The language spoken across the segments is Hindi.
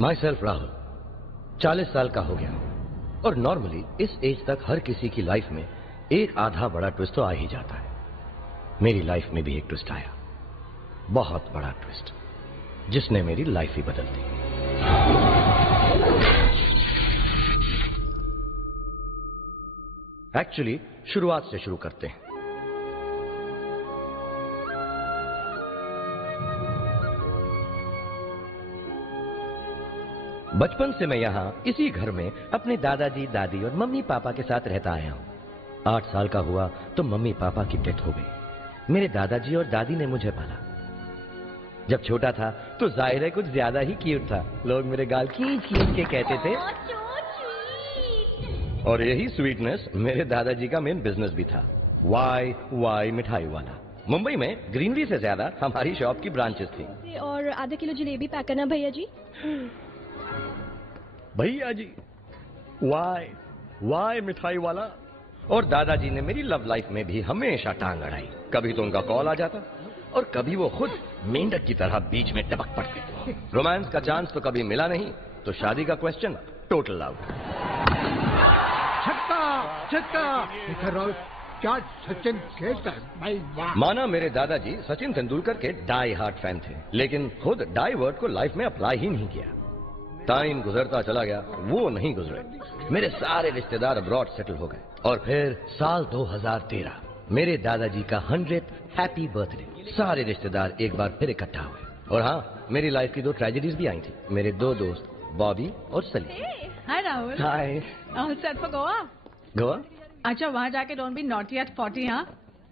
माई सेल्फ राहुल 40 साल का हो गया और नॉर्मली इस एज तक हर किसी की लाइफ में एक आधा बड़ा ट्विस्ट तो आ ही जाता है। मेरी लाइफ में भी एक ट्विस्ट आया, बहुत बड़ा ट्विस्ट, जिसने मेरी लाइफ ही बदल दी। एक्चुअली शुरुआत से शुरू करते हैं। बचपन से मैं यहाँ इसी घर में अपने दादाजी दादी और मम्मी पापा के साथ रहता आया हूँ। 8 साल का हुआ तो मम्मी पापा की डेथ हो गई। मेरे दादाजी और दादी ने मुझे पाला। जब छोटा था तो जाहिर है कुछ ज्यादा ही क्यूट था। लोग मेरे गाल खींच खींच के कहते थे और यही स्वीटनेस मेरे दादाजी का मेन बिजनेस भी था, वाई मिठाई वाला। मुंबई में ग्रीनरी से ज्यादा हमारी शॉप की ब्रांचेस थी। और आधा किलो जलेबी पैक करना भैया जी। भैया जी वाई मिठाई वाला। और दादाजी ने मेरी लव लाइफ में भी हमेशा टांग अड़ाई। कभी तो उनका कॉल आ जाता और कभी वो खुद मेंढक की तरह बीच में टपक पड़ते। रोमांस का चांस तो कभी मिला नहीं, तो शादी का क्वेश्चन टोटल आउट। क्या सचिन खेलता है? माना मेरे दादाजी सचिन तेंदुलकर के डाई हार्ट फैन थे, लेकिन खुद डाई वर्ड को लाइफ में अप्लाई ही नहीं किया। टाइम गुजरता चला गया, वो नहीं गुजरे। मेरे सारे रिश्तेदार अब्रॉड सेटल हो गए और फिर साल 2013 मेरे दादाजी का 100th हैप्पी बर्थडे। सारे रिश्तेदार एक बार फिर इकट्ठा हुए और हाँ, मेरी लाइफ की 2 ट्रेजेडीज भी आई थी। मेरे 2 दोस्त बॉबी और Salim. Hi Rahul. Hi. All set for Goa? Goa? अच्छा, वहाँ जाके डोंट बी नॉटी एट 40। हाँ,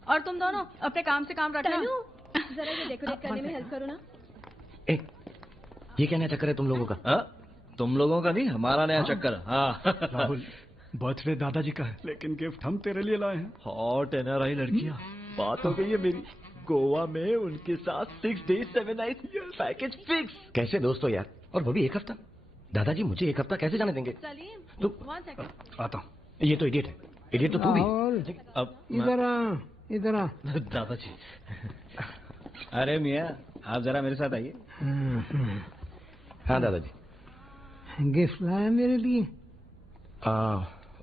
और तुम दोनों अपने काम से काम रखना। जरा ये डेकोरेट करने में हेल्प करो ना। ये क्या नया चक्कर है तुम लोगों का? तुम लोगों का नहीं, हमारा नया चक्कर। हाँ राहुल, बर्थडे दादाजी का है, लेकिन गिफ्ट हम तेरे लिए लाए हैं। हॉट एनआरआई लड़कियां। बात हो गई है मेरी, गोवा में उनके साथ 6 days 7 nights पैकेज फिक्स। कैसे दोस्तों यार, और वो भी 1 हफ्ता। दादाजी मुझे 1 हफ्ता कैसे जाने देंगे? सलीम, 1 सेकंड आता हूँ। ये तो इडियट है। इडियट तो तू भी। अब इधर आ। दादाजी। अरे मियाँ, आप जरा मेरे साथ आइए। हाँ दादाजी। गिफ्ट लाया मेरे लिए?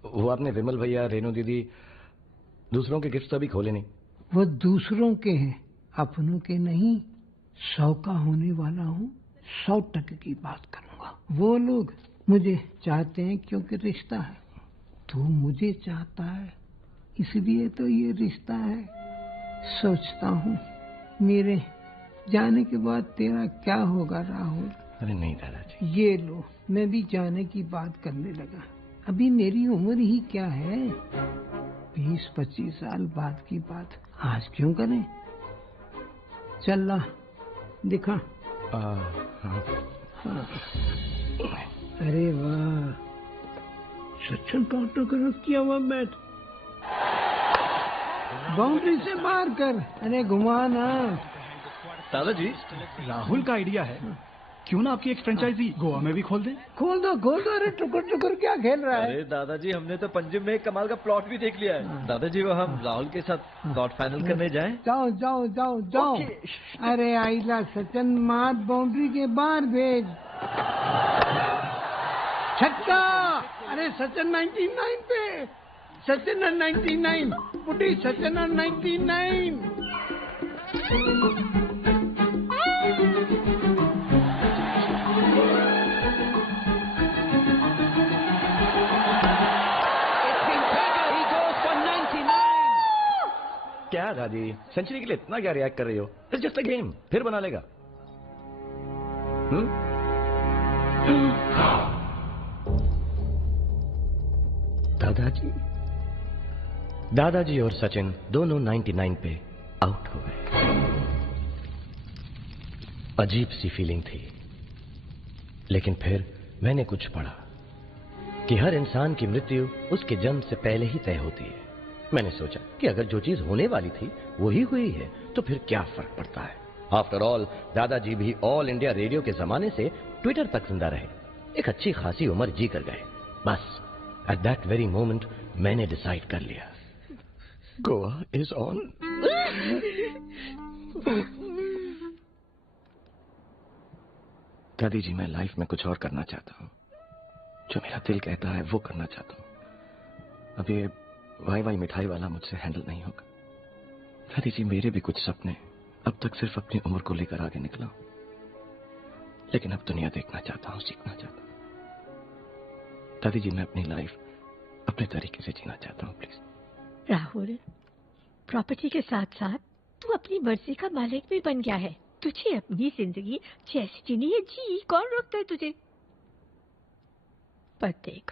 वो आपने विमल भैया, रेनू दीदी, दूसरों के गिफ्ट अभी खोले नहीं। वो दूसरों के हैं, अपनों के नहीं। 100 का होने वाला हूँ, 100% की बात करूंगा। वो लोग मुझे चाहते हैं क्योंकि रिश्ता है। तू मुझे चाहता है, इसलिए तो ये रिश्ता है। सोचता हूँ मेरे जाने के बाद तेरा क्या होगा राहुल। अरे नहीं दादाजी। ये लो, मैं भी जाने की बात करने लगा। अभी मेरी उम्र ही क्या है, 20-25 साल बाद की बात आज क्यों करें। चल ला दिखा। हाँ। अरे वाह, सचिन का ऑटोग्राफ किया हुआ बैट। बाउंड्री से बाहर कर। अरे घुमा ना। दादाजी, राहुल का आइडिया है, क्यों ना आपकी एक फ्रेंचाइजी गोवा में भी खोल दे। खोल दो। अरे टुकुर क्या खेल रहा है? अरे दादाजी, हमने तो पंजिम में एक कमाल का प्लॉट भी देख लिया है। दादाजी, वो हम राहुल के साथ प्लॉट फाइनल करने जाएं? जाओ। अरे आइला सचिन, मात बाउंड्री के बाहर भेज। छक्का। अरे सचिन 99 पे। सचिन 99 पुटी। सचिन 99। क्या दादी, सेंचुरी के लिए इतना क्या रिएक्ट कर रही हो? इट्स जस्ट अ गेम, फिर बना लेगा। दादाजी और सचिन दोनों 99 पे आउट हो गए। अजीब सी फीलिंग थी, लेकिन फिर मैंने कुछ पढ़ा कि हर इंसान की मृत्यु उसके जन्म से पहले ही तय होती है। मैंने सोचा कि अगर जो चीज होने वाली थी वही हुई है तो फिर क्या फर्क पड़ता है। आफ्टर ऑल दादाजी भी ऑल इंडिया रेडियो के जमाने से ट्विटर तक जिंदा रहे, एक अच्छी खासी उम्र जी कर गए। बस एट दैट वेरी मोमेंट मैंने डिसाइड कर लिया, गोवा इज ऑन। दादी जी, मैं लाइफ में कुछ और करना चाहता हूँ, जो मेरा दिल कहता है वो करना चाहता हूँ। अब ये वाई मिठाई वाला मुझसे हैंडल नहीं होगा। दादी जी, मेरे भी कुछ सपने, अब तक सिर्फ अपनी उम्र को लेकर आगे निकला हूं, लेकिन अब दुनिया देखना चाहता हूँ, सीखना चाहता हूँ। दादी जी, मैं अपनी लाइफ अपने तरीके से जीना चाहता हूँ, प्लीज। राहुल, प्रॉपर्टी के साथ साथ तू अपनी मर्जी का मालिक भी बन गया है। तुझे अपनी जिंदगी जैसी जीनी है जी, कौन रोकता है तुझे? पर देख,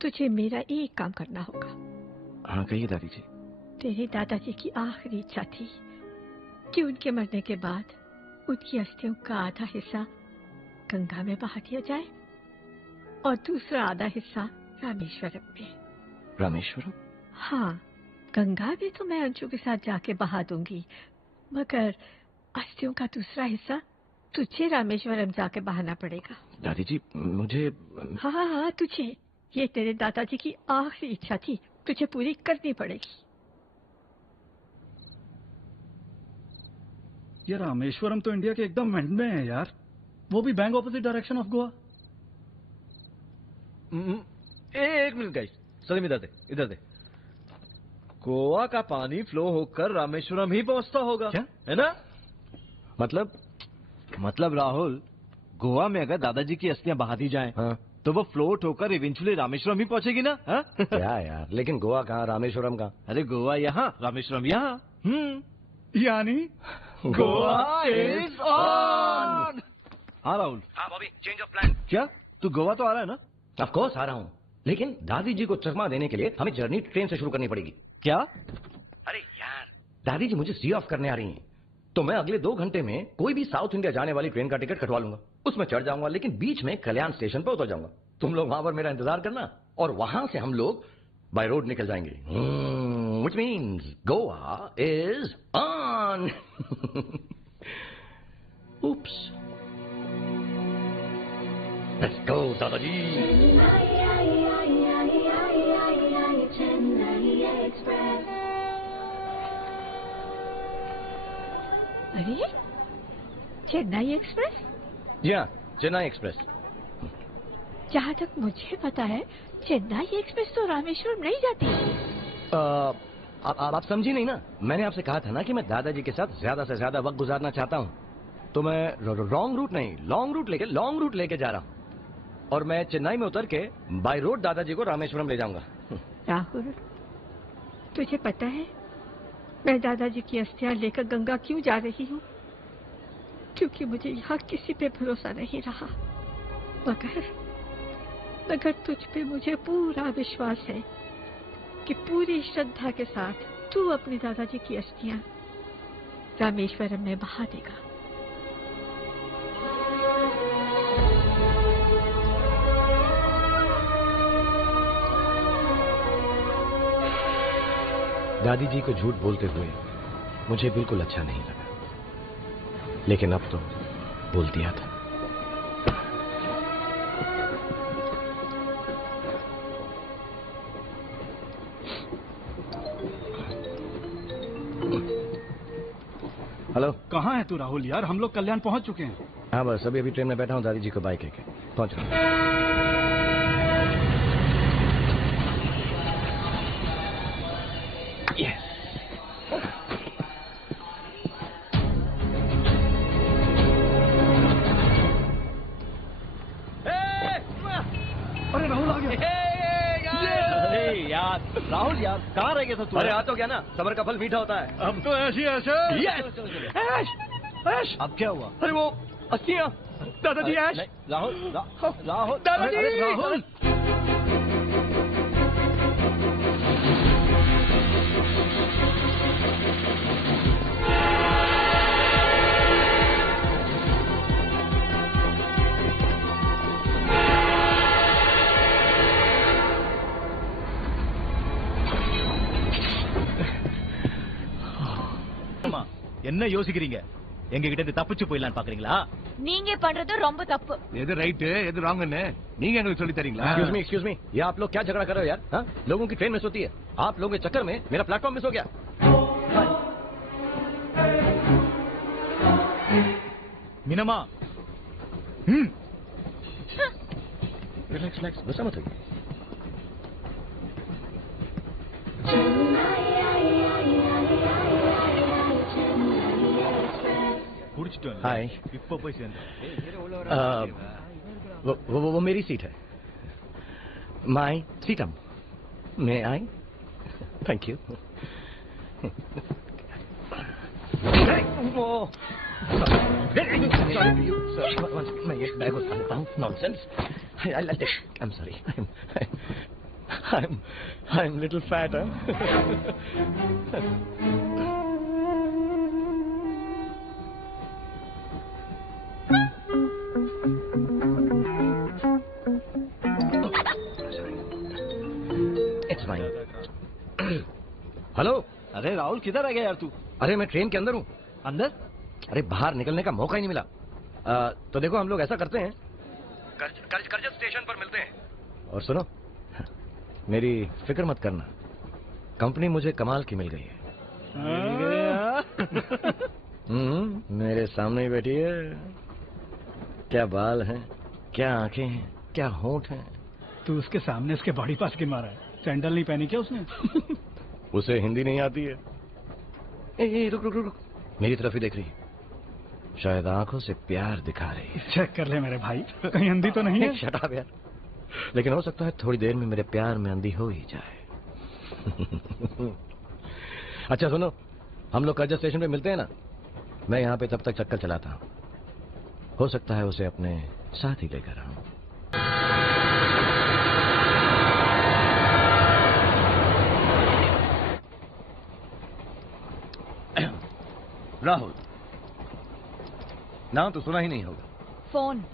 तुझे मेरा एक काम करना होगा। हाँ कहिए दादी जी। तेरे दादाजी की आखिरी इच्छा थी कि उनके मरने के बाद उनकी अस्थियों का आधा हिस्सा गंगा में बहा दिया जाए और दूसरा आधा हिस्सा रामेश्वरम में। रामेश्वरम? हाँ, गंगा में तो मैं अंशु के साथ जाके बहा दूंगी, मगर अस्थियों का दूसरा हिस्सा तुझे रामेश्वरम जाके बहाना पड़ेगा। दादी जी, मुझे... हाँ, तुझे। ये तेरे दादाजी की आखिरी इच्छा थी, तुझे पूरी करनी पड़ेगी। ये रामेश्वरम तो इंडिया के एकदम एंड में है यार, वो भी bank opposite direction of Goa. एक मिनट गाइस, सलीम इधर दे। गोवा का पानी फ्लो होकर रामेश्वरम ही पहुंचता होगा, क्या? है ना? मतलब राहुल, गोवा में अगर दादाजी की अस्थियां बहा दी जाएं, हाँ। तो वो फ्लोट होकर इवेंचुअली रामेश्वरम ही पहुंचेगी ना? हाँ? क्या यार, लेकिन गोवा कहाँ, रामेश्वरम कहाँ? अरे गोवा यहाँ, रामेश्वरम यहाँ। यानी गोवा इज ऑन। हाँ राहुल। हाँ बॉबी, चेंज ऑफ प्लान। क्या तू गोवा तो आ रहा है ना? ऑफ कोर्स आ रहा हूँ, लेकिन दादी जी को चकमा देने के लिए हमें जर्नी ट्रेन से शुरू करनी पड़ेगी। क्या? अरे यार, दादी जी मुझे सी ऑफ करने आ रही हैं, तो मैं अगले 2 घंटे में कोई भी साउथ इंडिया जाने वाली ट्रेन का टिकट कटवा लूंगा, उसमें चढ़ जाऊंगा, लेकिन बीच में कल्याण स्टेशन पर उतर जाऊंगा। तुम लोग वहां पर मेरा इंतजार करना और वहां से हम लोग बाय रोड निकल जाएंगे, which means Goa is on. Oops, let's go दादाजी। अरे, चेन्नई एक्सप्रेस? जी हाँ, चेन्नई एक्सप्रेस। जहाँ तक मुझे पता है, चेन्नई एक्सप्रेस तो रामेश्वरम नहीं जाती। आप समझी नहीं ना, मैंने आपसे कहा था ना कि मैं दादाजी के साथ ज्यादा से ज्यादा वक्त गुजारना चाहता हूँ, तो मैं रॉन्ग रूट नहीं, लॉन्ग रूट लेके जा रहा हूँ, और मैं चेन्नई में उतर के बाय रोड दादाजी को रामेश्वरम ले जाऊंगा। राहुल, तुझे पता है मैं दादाजी की अस्थियां लेकर गंगा क्यों जा रही हूँ? क्योंकि मुझे यहाँ किसी पे भरोसा नहीं रहा, मगर तुझ पे मुझे पूरा विश्वास है कि पूरी श्रद्धा के साथ तू अपने दादाजी की अस्थियां रामेश्वरम में बहा देगा। दादी जी को झूठ बोलते हुए मुझे बिल्कुल अच्छा नहीं लगा, लेकिन अब तो बोल दिया था। हेलो, कहाँ है तू राहुल यार? हम लोग कल्याण पहुंच चुके हैं। हाँ बस अभी ट्रेन में बैठा हूँ, दादी जी को बाइक लेके पहुंच रहा हूँ। अरे राहुल आ गया। अरे यार राहुल यार, कहाँ रह गया था तू? अरे आ तो गया ना, सबर का फल मीठा होता है। अब तो ऐसी ऐसे। ऐश, अब क्या हुआ? अरे वो अस्थियां, दादाजी ऐश। राहुल दादाजी। राहुल என்ன யோசிக்கிறீங்க? எங்க கிட்ட இருந்து தப்பிச்சு போயிடலான்னு பாக்குறீங்களா? நீங்க பண்றது ரொம்ப தப்பு. எது ரைட் எது ராங்னு நீங்க எங்களுக்கு சொல்லி தரீங்களா? एक्सक्यूज मी ये आप लोग क्या झगड़ा कर रहे हो यार? हाँ? लोगों की ट्रेन मिस होती है, आप लोगों के चक्कर में मेरा प्लेटफॉर्म मिस हो गया। मीनमा, रिलैक्स रिलैक्स, गुस्सा मत होइए। குடிச்சிட்டோம். हाय, இப்ப போய் சேர்ந்து वो मेरी सीट है, माय सीटम, मे आई? Thank you. मैं ये बैग उठा लेता हूँ। Nonsense. I'll take. I'm sorry. I'm little fat, huh? It's fine. Hello. अरे राहुल किधर आ गया यार तू? अरे मैं ट्रेन के अंदर हूँ। अंदर? अरे बाहर निकलने का मौका ही नहीं मिला। तो देखो हम लोग ऐसा करते हैं, करजत स्टेशन पर मिलते हैं। और सुनो, मेरी फिक्र मत करना, कंपनी मुझे कमाल की मिल गई है। मेरे सामने ही बैठी है। क्या बाल हैं, क्या आंखें हैं, क्या होंठ हैं। तू उसके सामने उसके बॉडी पास क्यों मारा है? सैंडल नहीं पहनी क्या उसने? उसे हिंदी नहीं आती है। ए, रुक रुक रुक, मेरी तरफ ही देख रही है, शायद आंखों से प्यार दिखा रही है। चेक कर ले मेरे भाई, कहीं अंधी तो नहीं है? शट अप यार, लेकिन हो सकता है थोड़ी देर में मेरे प्यार में अंधी हो ही जाए। अच्छा सुनो, हम लोग करजत स्टेशन पे मिलते हैं ना, मैं यहाँ पे तब तक चक्कर चलाता हूँ, हो सकता है उसे अपने साथ ही लेकर आऊं। राहुल, नाम तो सुना ही नहीं होगा। Phone.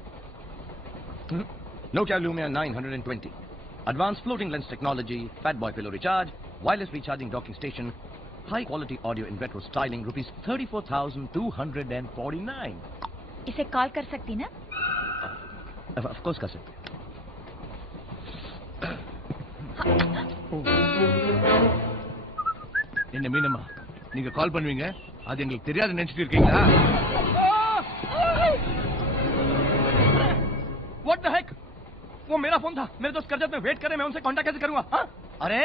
Nokia Lumia 920, advanced floating lens technology, fat boy pillow recharge, wireless recharging docking station, high quality audio in retro styling, rupees 34,249. इसे कॉल कर सकती ना? Of course कर सकते। என்ன மீனம்மா, நீங்க கால் பண்ணுவீங்க அது எங்களுக்கு தெரியாது நினைச்சிட்டு இருக்கீங்களா? What the heck? वो मेरा फोन था, मेरे दोस्त करजत में वेट कर रहे, मैं उनसे कांटेक्ट कैसे करूंगा? हाँ? अरे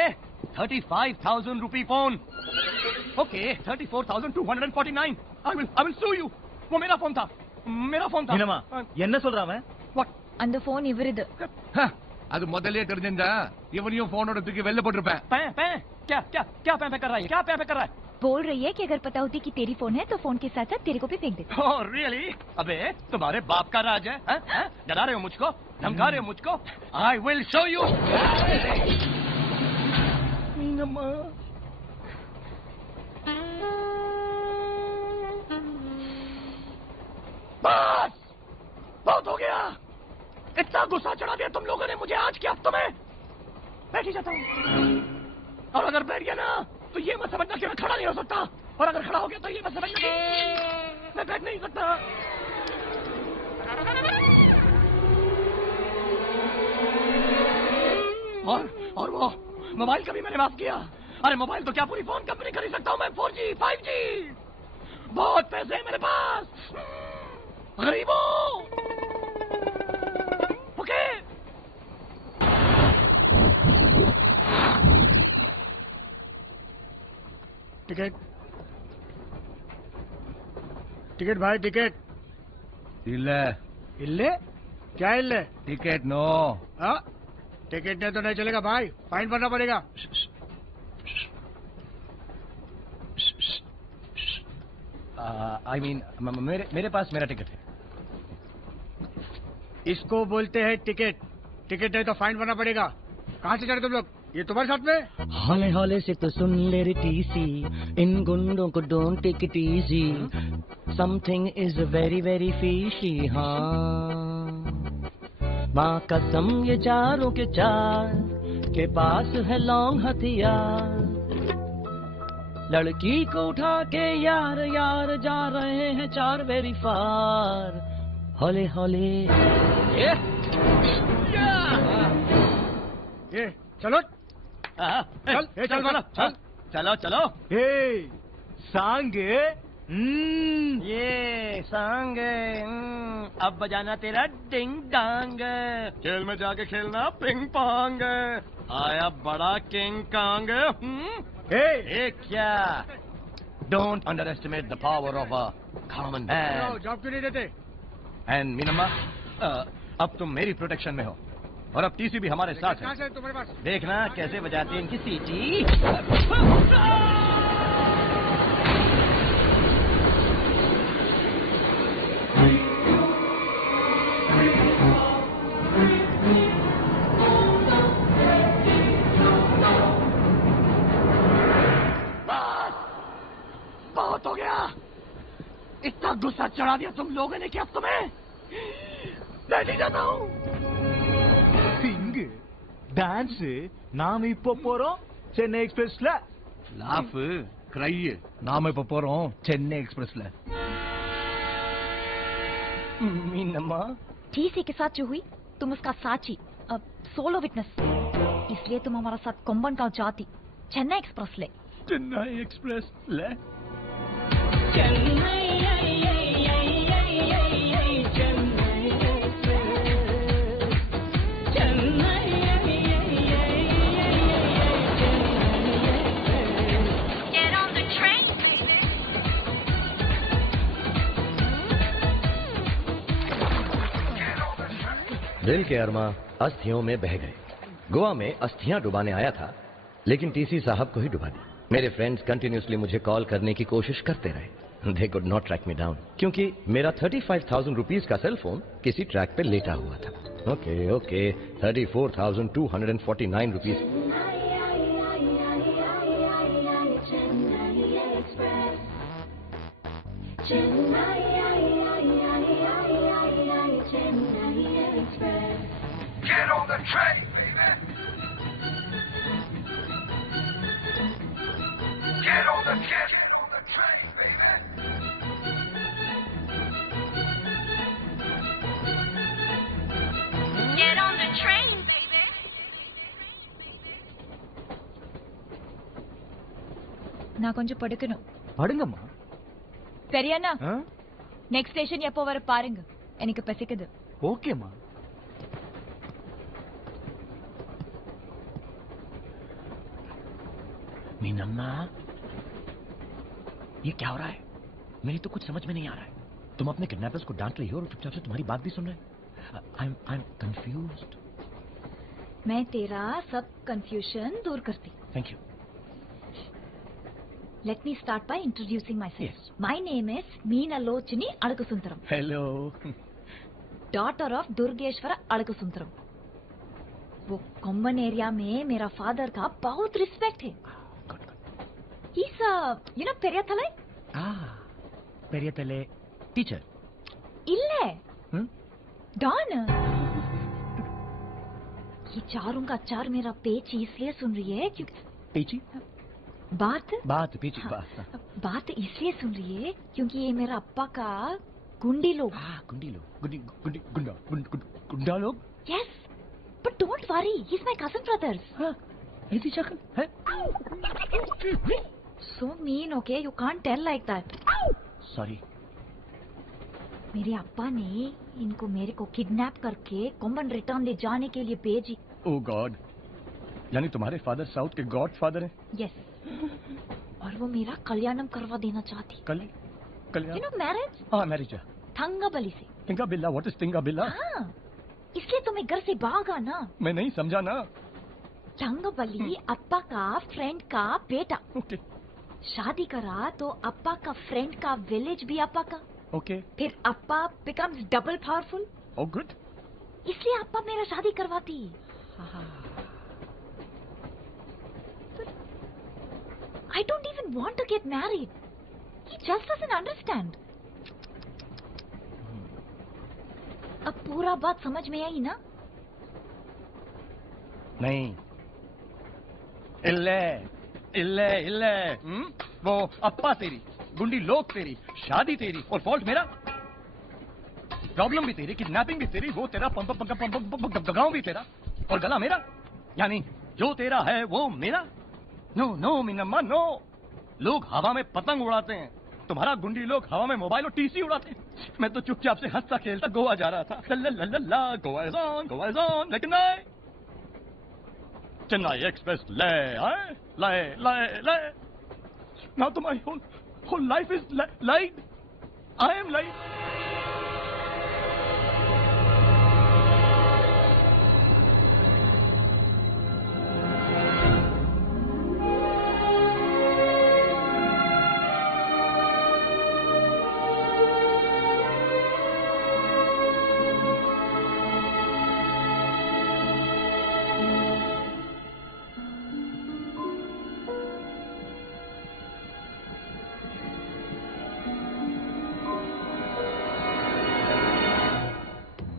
35,000 रुपी phone. Okay 34,249। I will sue you। वो मेरा फोन था, मेरा फोन था। मीनमा, என்ன சொல்றான் அவன்? What? அந்த போன் இவருது. அது முதல்லயே தெரிஞ்சிருந்தா இவனையும் போனோட தூக்கி வெளில போட்டுருப்பேன்। क्या क्या क्या पैं कर रहा है? क्या पैं कर रहा है? बोल रही है कि अगर पता होती कि तेरी फोन है तो फोन के साथ साथ तेरे को भी फेंक देती। Oh really? अबे तुम्हारे बाप का राज है? डरा रहे हो मुझको, धमका रहे हो मुझको? I will show you। मीनम्मा, बस बहुत हो गया, इतना गुस्सा चढ़ा दिया तुम लोगों ने मुझे आज की हफ्तों में। बैठ ही जाता हूँ, और अगर बैठ गया ना तो ये मत समझना कि मैं खड़ा नहीं हो सकता, और अगर खड़ा हो गया तो ये मत समझना कि मैं बैठ नहीं सकता। और वो मोबाइल का भी मैंने माफ किया। अरे मोबाइल तो क्या पूरी फोन कंपनी कर ही सकता हूँ मैं। 4G 5G, बहुत पैसे हैं मेरे पास, गरीबों। ओके टिकट टिकट भाई, टिकट। இல்ல इल्ले क्या इल्ले? Ticket no. हाँ, टिकट नहीं तो नहीं चलेगा भाई, फाइन भरना पड़ेगा। आई मीन मेरे पास मेरा टिकट है। इसको बोलते हैं टिकट, टिकट नहीं तो फाइन भरना पड़ेगा। कहाँ से चढ़े तुम लोग? ये तुम्हारे साथ में? हौले हौले से तो सुन ले रे टीसी, इन गुंडों को don't take it easy, something is very very fishy. हाँ माँ कसम ये चारों के चार के पास है लॉन्ग हथियार। लड़की को उठा के यार यार जा रहे हैं 4 वेरी फार। हौले हौले ये चलो चल चल चल चल चलो चलो। सांगे ये सांग अब बजाना तेरा डिंग डांग। खेल में जाके खेलना पिंग पांग। आया बड़ा किंग कांग। ए क्या? Don't underestimate the power of a common man. Job क्यों नहीं देते? एंड मीनम्मा, अब तुम मेरी प्रोटेक्शन में हो और अब टीसी भी हमारे साथ है। तुम्हारे पास देखना कैसे बजाते हैं इनकी सीटी। बहुत हो गया, इतना गुस्सा चढ़ा दिया तुम लोगों ने कि अब तुम्हें मैं नहीं जाता हूँ। सिंग डांस नाम இப்போ போறோம் சென்னை எக்ஸ்பிரஸ்ல. लाफ क्राइए नाम पे போறோம் चेन्नई एक्सप्रेस ले। मीनम्मा, टीसी के साथ जो हुई तुम उसका साची, अब सोलो विटनेस, इसलिए तुम हमारा साथ कोम्बन गांव जाती चेन्नई एक्सप्रेस ले। चेन्नई एक्सप्रेस ले। दिल के अरमा अस्थियों में बह गए। गोवा में अस्थियां डुबाने आया था, लेकिन टीसी साहब को ही डुबा दी। मेरे फ्रेंड्स कंटिन्यूसली मुझे कॉल करने की कोशिश करते रहे। They could not track me down, क्योंकि मेरा 35,000 रुपीज का सेल फोन किसी ट्रैक पे लेटा हुआ था। Okay 34,249 rupees. Get on the train, baby. Get on the train, baby. Get on the train, baby. நான் கொஞ்சம் படுக்கணும். படுங்கம்மா. பெரியண்ணா, நெக்ஸ்ட் ஸ்டேஷன் எப்போ வர பாருங்க, எனக்கு பசிக்குது. ஓகேம்மா. मीनम्मा, ये क्या हो रहा है? मेरी तो कुछ समझ में नहीं आ रहा है। तुम अपने किडनैपर्स को डांट रही हो और चुपचाप से तुम्हारी बात भी सुन रहे हैं। I am confused. मैं तेरा सब कंफ्यूजन दूर करती। Thank you. Let me start by introducing myself. Yes. My name is Meenalochini Alakasundaram. Hello. Daughter of Durgeshwara Alakasundaram. वो कॉमन एरिया में मेरा फादर का बहुत रिस्पेक्ट है। He's Periyathalai? Periyathalai teacher. इल्ले डॉन। ये चारों का चार मेरा पेची इसलिए सुन रही है क्योंकि पेची बात पेची बात इसलिए सुन रही है क्योंकि ये मेरा अप्पा का गुंडी लोग। गुंडा लोग? Yes, but don't worry, he's my cousin brothers. ऐसी शक्ल है? So mean, okay? You can't tell like that. Sorry. मेरे अप्पा ने इनको मेरे को किडनैप करके कोम्बन रिटर्न ले जाने के लिए भेजी। ओह गॉड, यानी तुम्हारे फादर साउथ के गॉड फादर हैं? Yes. और वो मेरा कल्याणम करवा देना चाहती। कल्याण? You know marriage? हाँ, मैरिज है। थंगाबली से। तिंगाबिल्ला? What is Tingabilla? हाँ, इसलिए तो मैं घर से भागा ना। मैं नहीं समझा ना। थंगाबली अप्पा का फ्रेंड का बेटा। ओके। शादी करा तो अप्पा का फ्रेंड का विलेज भी अप्पा का। ओके। फिर अप्पा becomes double powerful. Oh good. इसलिए अप्पा मेरा शादी करवाती। I don't even want to get married. He just doesn't understand. अब पूरा बात समझ में आई ना? नहीं। इल्ले इल्ले इल्ले वो अप्पा तेरी, गुंडी लोग तेरी, शादी तेरी और फॉल्ट मेरा। प्रॉब्लम भी तेरी, किडनैपिंग भी तेरी, वो तेरा गाँव भी तेरा और गला मेरा। यानी जो तेरा है वो मेरा। No no Meenamma no. लोग हवा में पतंग उड़ाते हैं, तुम्हारा गुंडी लोग हवा में मोबाइल और टीसी उड़ाते हैं। मैं तो चुपचाप से हंसता खेलता गोवा जा रहा था। ला गोवा इज ऑन, लेकिन नहीं। चेन्नई एक्सप्रेस ले आए, ले। Now to my whole life is light. I am light.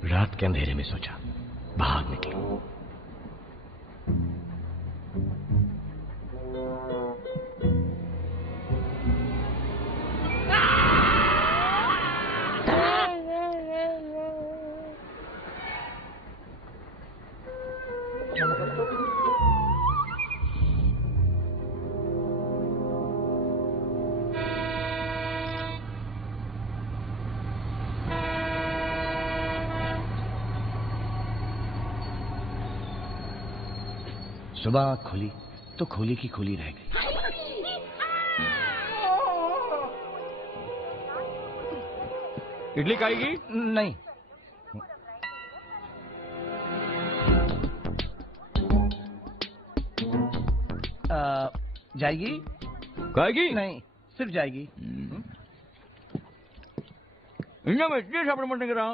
रात के अंधेरे में सोचा भाग निकली। सुबह आँख खुली तो खोली की खोली रह गई। इडली खाएगी? नहीं। जाएगी? खाएगी? नहीं, सिर्फ जाएगी। इंडिया में इतने सापड़े मरने के रहा।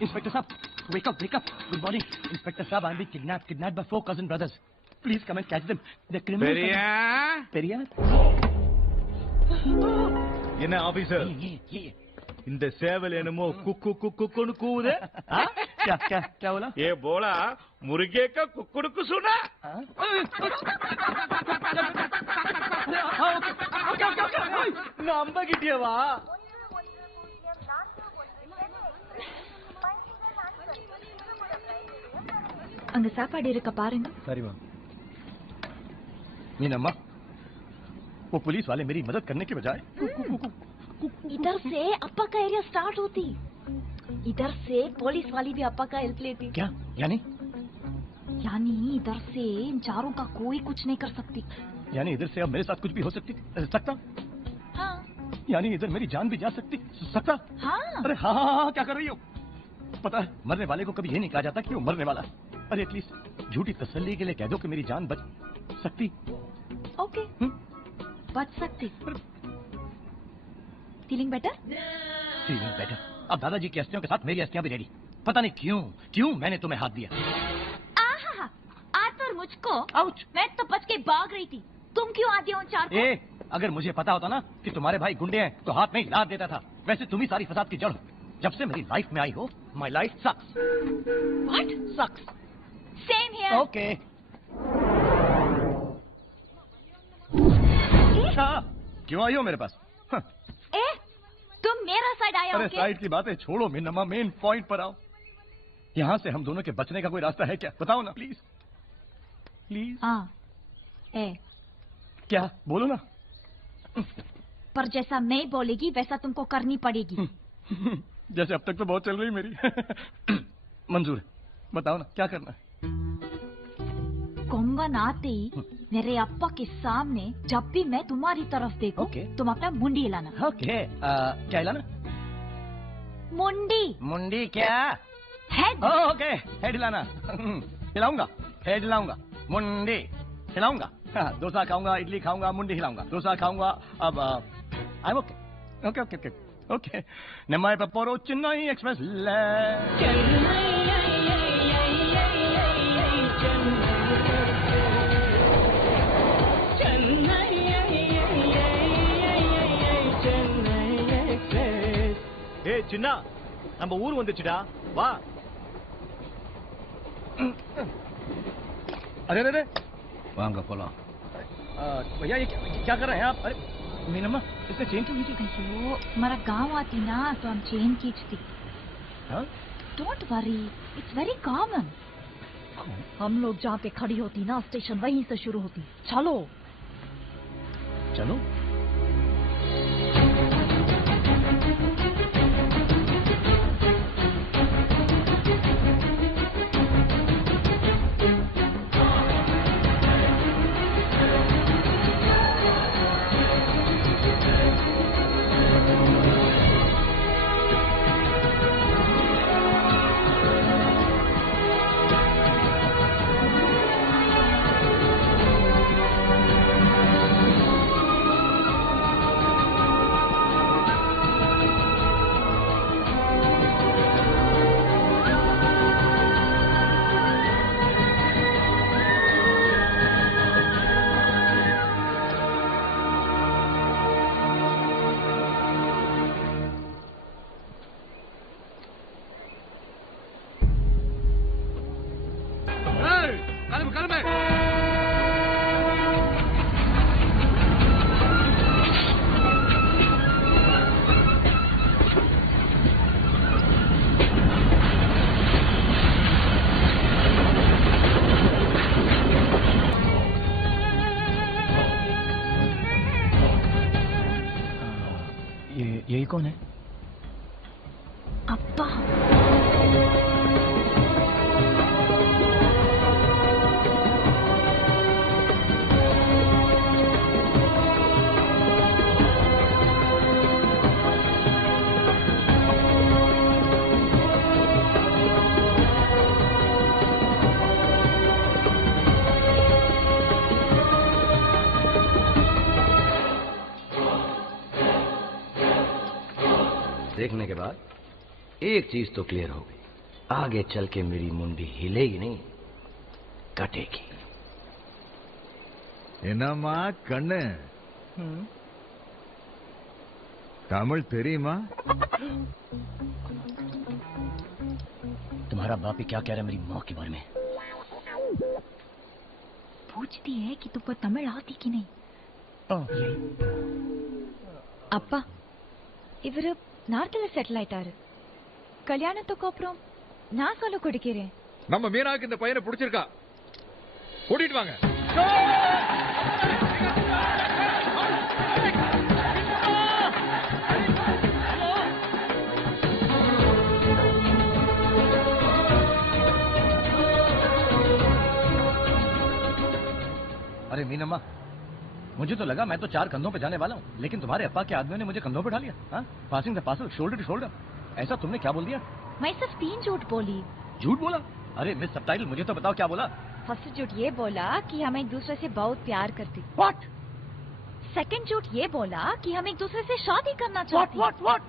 Inspector Saab, wake up. Good morning. Inspector Saab, I'm being kidnapped by 4 cousin brothers. Please come and catch them. They're criminals. Periyar? என்ன ஆபீசர், இந்த சேவல் என்னமோ குக்கு குக்குன்னு கூவுதே? क्या बोला? ये बोला मुर्गे का कुकुड़कु सुना? नंबर किटियवा? அங்க சாப்பாடு இருக்க பாருங்க. சரிமா। मीनम्मा, वो पुलिस वाले मेरी मदद करने के बजाय इधर से अप्पा का एरिया स्टार्ट होती, इधर से पुलिस वाली भी अप्पा का हेल्प लेती। क्या यानी इधर से इन चारों का कोई कुछ नहीं कर सकती। यानी इधर से अब मेरे साथ कुछ भी हो सकता? हाँ। यानी इधर मेरी जान भी जा सकता? हाँ। अरे हाँ, क्या कर रही हो? पता है, मरने वाले को कभी ये नहीं कहा जाता कि वो मरने वाला। अरे एटलीस्ट झूठी तसल्ली के लिए कह दो कि मेरी जान बच सकती। ओके, बच सकती। Feeling better? Feeling better. अब दादाजी की अस्थियों के साथ मेरी अस्थियां भी रेडी। पता नहीं क्यों मैंने तुम्हें हाथ दिया। आज पर मुझको आउच, मैं तो बच के भाग रही थी, तुम क्यों आते हो चार को? अगर मुझे पता होता ना कि तुम्हारे भाई गुंडे हैं तो हाथ में ही लाद देता था। वैसे तुम ही सारी फसाद की जड़ हो। जब से मेरी लाइफ में आई हो, my life sucks. What? Sucks. Same here. Okay. क्यों आई हो मेरे पास? तुम मेरा साइड आया हो? अरे साइड की बातें छोड़ो मीनम्मा, मेन पॉइंट पर आओ। यहाँ से हम दोनों के बचने का कोई रास्ता है क्या? बताओ ना प्लीज। हाँ है। क्या? बोलो ना। पर जैसा मैं बोलेगी वैसा तुमको करनी पड़ेगी। जैसे अब तक तो बहुत चल रही मेरी। मंजूर है, बताओ ना क्या करना है? कोंबन आते ही मेरे अप्पा के सामने जब भी मैं तुम्हारी तरफ देखूं, तुम अपना मुंडी हिलाना। ओके। क्या हिलाना? मुंडी क्या? हेड। ओके, हेड हिलाना। हिलाऊंगा, हेड हिलाऊंगा, मुंडी हिलाऊंगा। डोसा खाऊंगा, इडली खाऊंगा, मुंडी हिलाऊंगा। डोसा खाऊंगा। अब आई एम ओके। ओके। नम्मा पप्पोरो चेन्नई एक्सप्रेस சின்ன நம்ம ஊர் வந்துச்சுடா, வா. अरे अरे वांगा पोला। भैया ये क्या कर रहे हैं आप? अरे मीनम्मा, इसने चेन क्यों खींची? अयो, हमारा गांव आती ना तो हम चेन खींचती। हाँ? Don't worry, it's very common. हम लोग जहाँ पे खड़ी होती ना स्टेशन वहीं से शुरू होती। चलो चलो। यही कौन है? अब्बा। देखने के बाद एक चीज तो क्लियर हो गई, आगे चल के मेरी मुंडी हिलेगी नहीं, कटेगी। என்னம்மா கண்ணு, தமிழ் தெரியுமா? तुम्हारा बाप ही क्या कह रहा है मेरी माँ के बारे में? पूछती है कि तुमको तमिल आती कि नहीं। அப்பா, இவரு நார்த்ல செட்டில் ஆயிட்டாரு. கல்யாணத்துக்கு அப்புறம் நான் சொல்ல கொடுக்கிறேன். நம்ம மீனாக்கு இந்த பையனை பிடிச்சிருக்கா, கூட்டிட்டு வாங்க. अरे मीनम्मा, मुझे तो लगा मैं तो 4 कंधों पे जाने वाला हूँ, लेकिन तुम्हारे अप्पा के आदमियों ने मुझे कंधों पे उठा लिया। हाँ, passing the parcel, shoulder to shoulder. ऐसा तुमने क्या बोल दिया? मैं सिर्फ 3 झूठ बोली। झूठ बोला? अरे मिस सबटाइटल, मुझे तो बताओ क्या बोला? फर्स्ट झूठ ये बोला कि हम एक दूसरे से बहुत प्यार करते। व्हाट? सेकंड झूठ ये बोला कि हम एक दूसरे से शादी करना चाहते। व्हाट?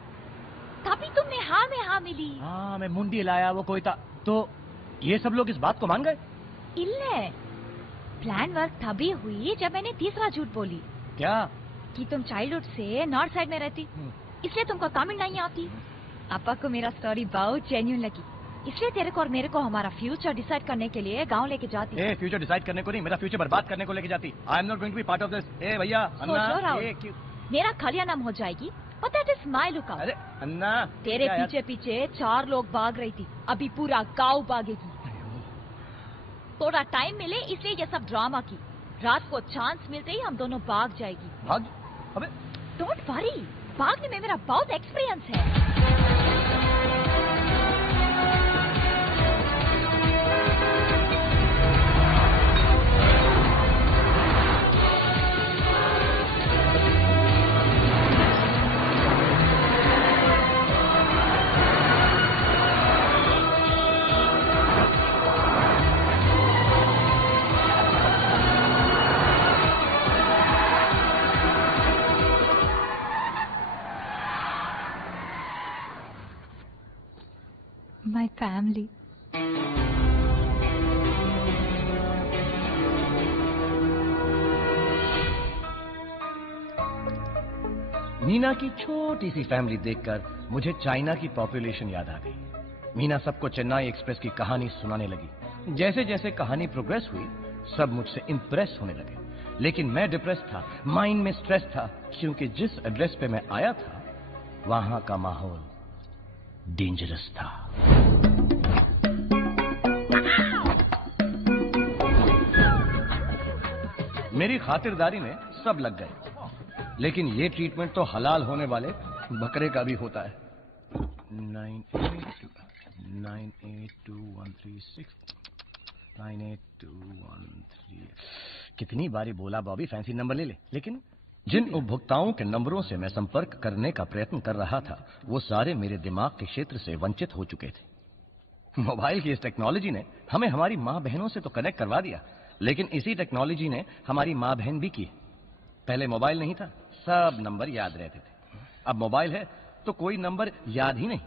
तभी तुमने हाँ में हाँ मिली। हाँ, मैं मुंडी लाया, वो कोई था। तो ये सब लोग इस बात को मान गए? इल्ले प्लान वर्क तभी हुई जब मैंने तीसरा झूठ बोली। क्या? कि तुम चाइल्डहुड से नॉर्थ साइड में रहती, इसलिए तुमको तमिल नहीं आती। पापा को मेरा स्टोरी बहुत जेन्युइन लगी, इसलिए तेरे को और मेरे को हमारा फ्यूचर डिसाइड करने के लिए गांव लेके जाती। ए, फ्यूचर डिसाइड करने को नहीं, मेरा फ्यूचर बर्बाद करने को लेके जाती। I am not going to be part of this. ए भैया, अन्ना, मेरा खलिया नाम हो जाएगी, और दैट इज माय लुकआउट। अरे अन्ना, तेरे पीछे पीछे 4 लोग भाग रही थी, अभी पूरा गांव भागेगी। थोड़ा टाइम मिले इसलिए ये सब ड्रामा की। रात को चांस मिलते ही हम दोनों भाग जाएगी। भाग? अबे डोंट वरी, भागने में मेरा बहुत एक्सपीरियंस है। My family. मीना की छोटी सी फैमिली देखकर मुझे चाइना की पॉपुलेशन याद आ गई। मीना सबको चेन्नई एक्सप्रेस की कहानी सुनाने लगी। जैसे जैसे कहानी प्रोग्रेस हुई सब मुझसे इंप्रेस होने लगे, लेकिन मैं डिप्रेस था, माइंड में स्ट्रेस था, क्योंकि जिस एड्रेस पे मैं आया था वहां का माहौल डेंजरस था। मेरी खातिरदारी में सब लग गए, लेकिन ये ट्रीटमेंट तो हलाल होने वाले बकरे का भी होता है। 982136 कितनी बारी बोला बॉबी फैंसी नंबर ले ले, लेकिन जिन उपभोक्ताओं के नंबरों से मैं संपर्क करने का प्रयत्न कर रहा था वो सारे मेरे दिमाग के क्षेत्र से वंचित हो चुके थे। मोबाइल की इस टेक्नोलॉजी ने हमें हमारी माँ बहनों से तो कनेक्ट करवा दिया, लेकिन इसी टेक्नोलॉजी ने हमारी माँ बहन भी की। पहले मोबाइल नहीं था, सब नंबर याद रहते थे। अब मोबाइल है तो कोई नंबर याद ही नहीं।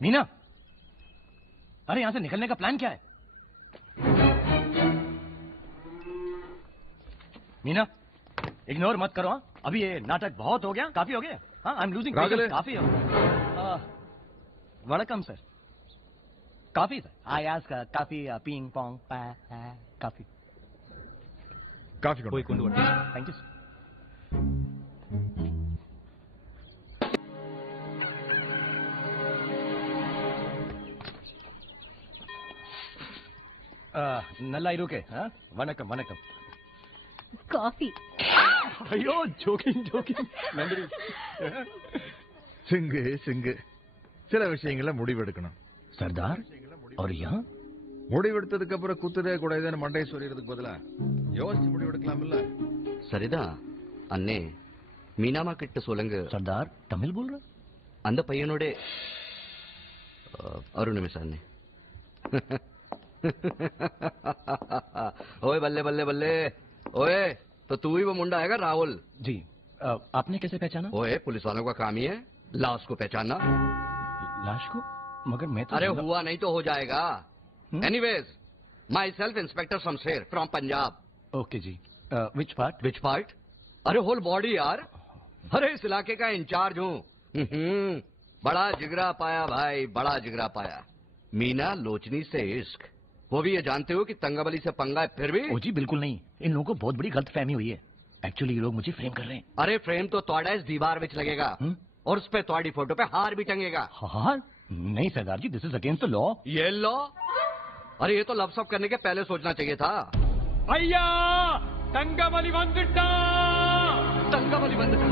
मीना, अरे यहां से निकलने का प्लान क्या है? मीना, इग्नोर मत करो। हाँ, अभी ये नाटक बहुत हो गया, काफी हो गया। हाँ, आई एम लूजिंग, काफी हो गया। वणकम सर। काफी सर, आयास का काफी, पिंग पोंग काफी कोई कुंडू। Thank you sir. नल्ला इरुके। हाँ, वणकम वणकम। कॉफी। अयो ஜோக்கிங் நன்றி. சிங்கு சில விஷயங்களை முடிவெடுக்கணும். சர்தார் और यहाँ முடிவெடுத்ததுக்கு அப்புறம் குத்துதே கூடாதுன்னு மண்டையை சொல்லிறதுக்கு பதிலா யோசிச்சு முடிவெடுக்கலாம்ல. சரிதா அண்ணே, மீனாமா கிட்ட சொல்லுங்க. சர்தார் தமிழ் बोल रहा? அந்த பையனோட ஒரு நிமிஷம் அண்ணே. ओए बल्ले बल्ले बल्ले, ओए तो तू ही वो मुंडा हैगा राहुल? जी। आपने कैसे पहचाना? ओए, पुलिस वालों का काम ही है लाश को पहचानना। लाश को? मगर मैं तो अरे हुआ नहीं तो हो जाएगा। Anyways, myself inspector Shamsher from Punjab. Okay ji. Which part? Which part? अरे होल बॉडी यार। अरे इस इलाके का इंचार्ज हूँ। बड़ा जिगरा पाया भाई, बड़ा जिगरा पाया। मीना लोचनी से इश्क, वो भी ये जानते हो कि तंगाबली से पंगा है फिर भी? ओ जी बिल्कुल नहीं, इन लोगों को बहुत बड़ी गलतफहमी हुई है। एक्चुअली ये लोग मुझे फ्रेम कर रहे हैं। अरे फ्रेम तो तोड़ा इस दीवार विच लगेगा और उस पे तोड़ी फोटो पे हार भी टंगेगा। हार? नहीं सरदार जी, this is against the law. ये लॉ? अरे ये तो लफसफ करने के पहले सोचना चाहिए था। भैया तंगाबली वंदिट्टा, तंगाबली वंदिट्टा।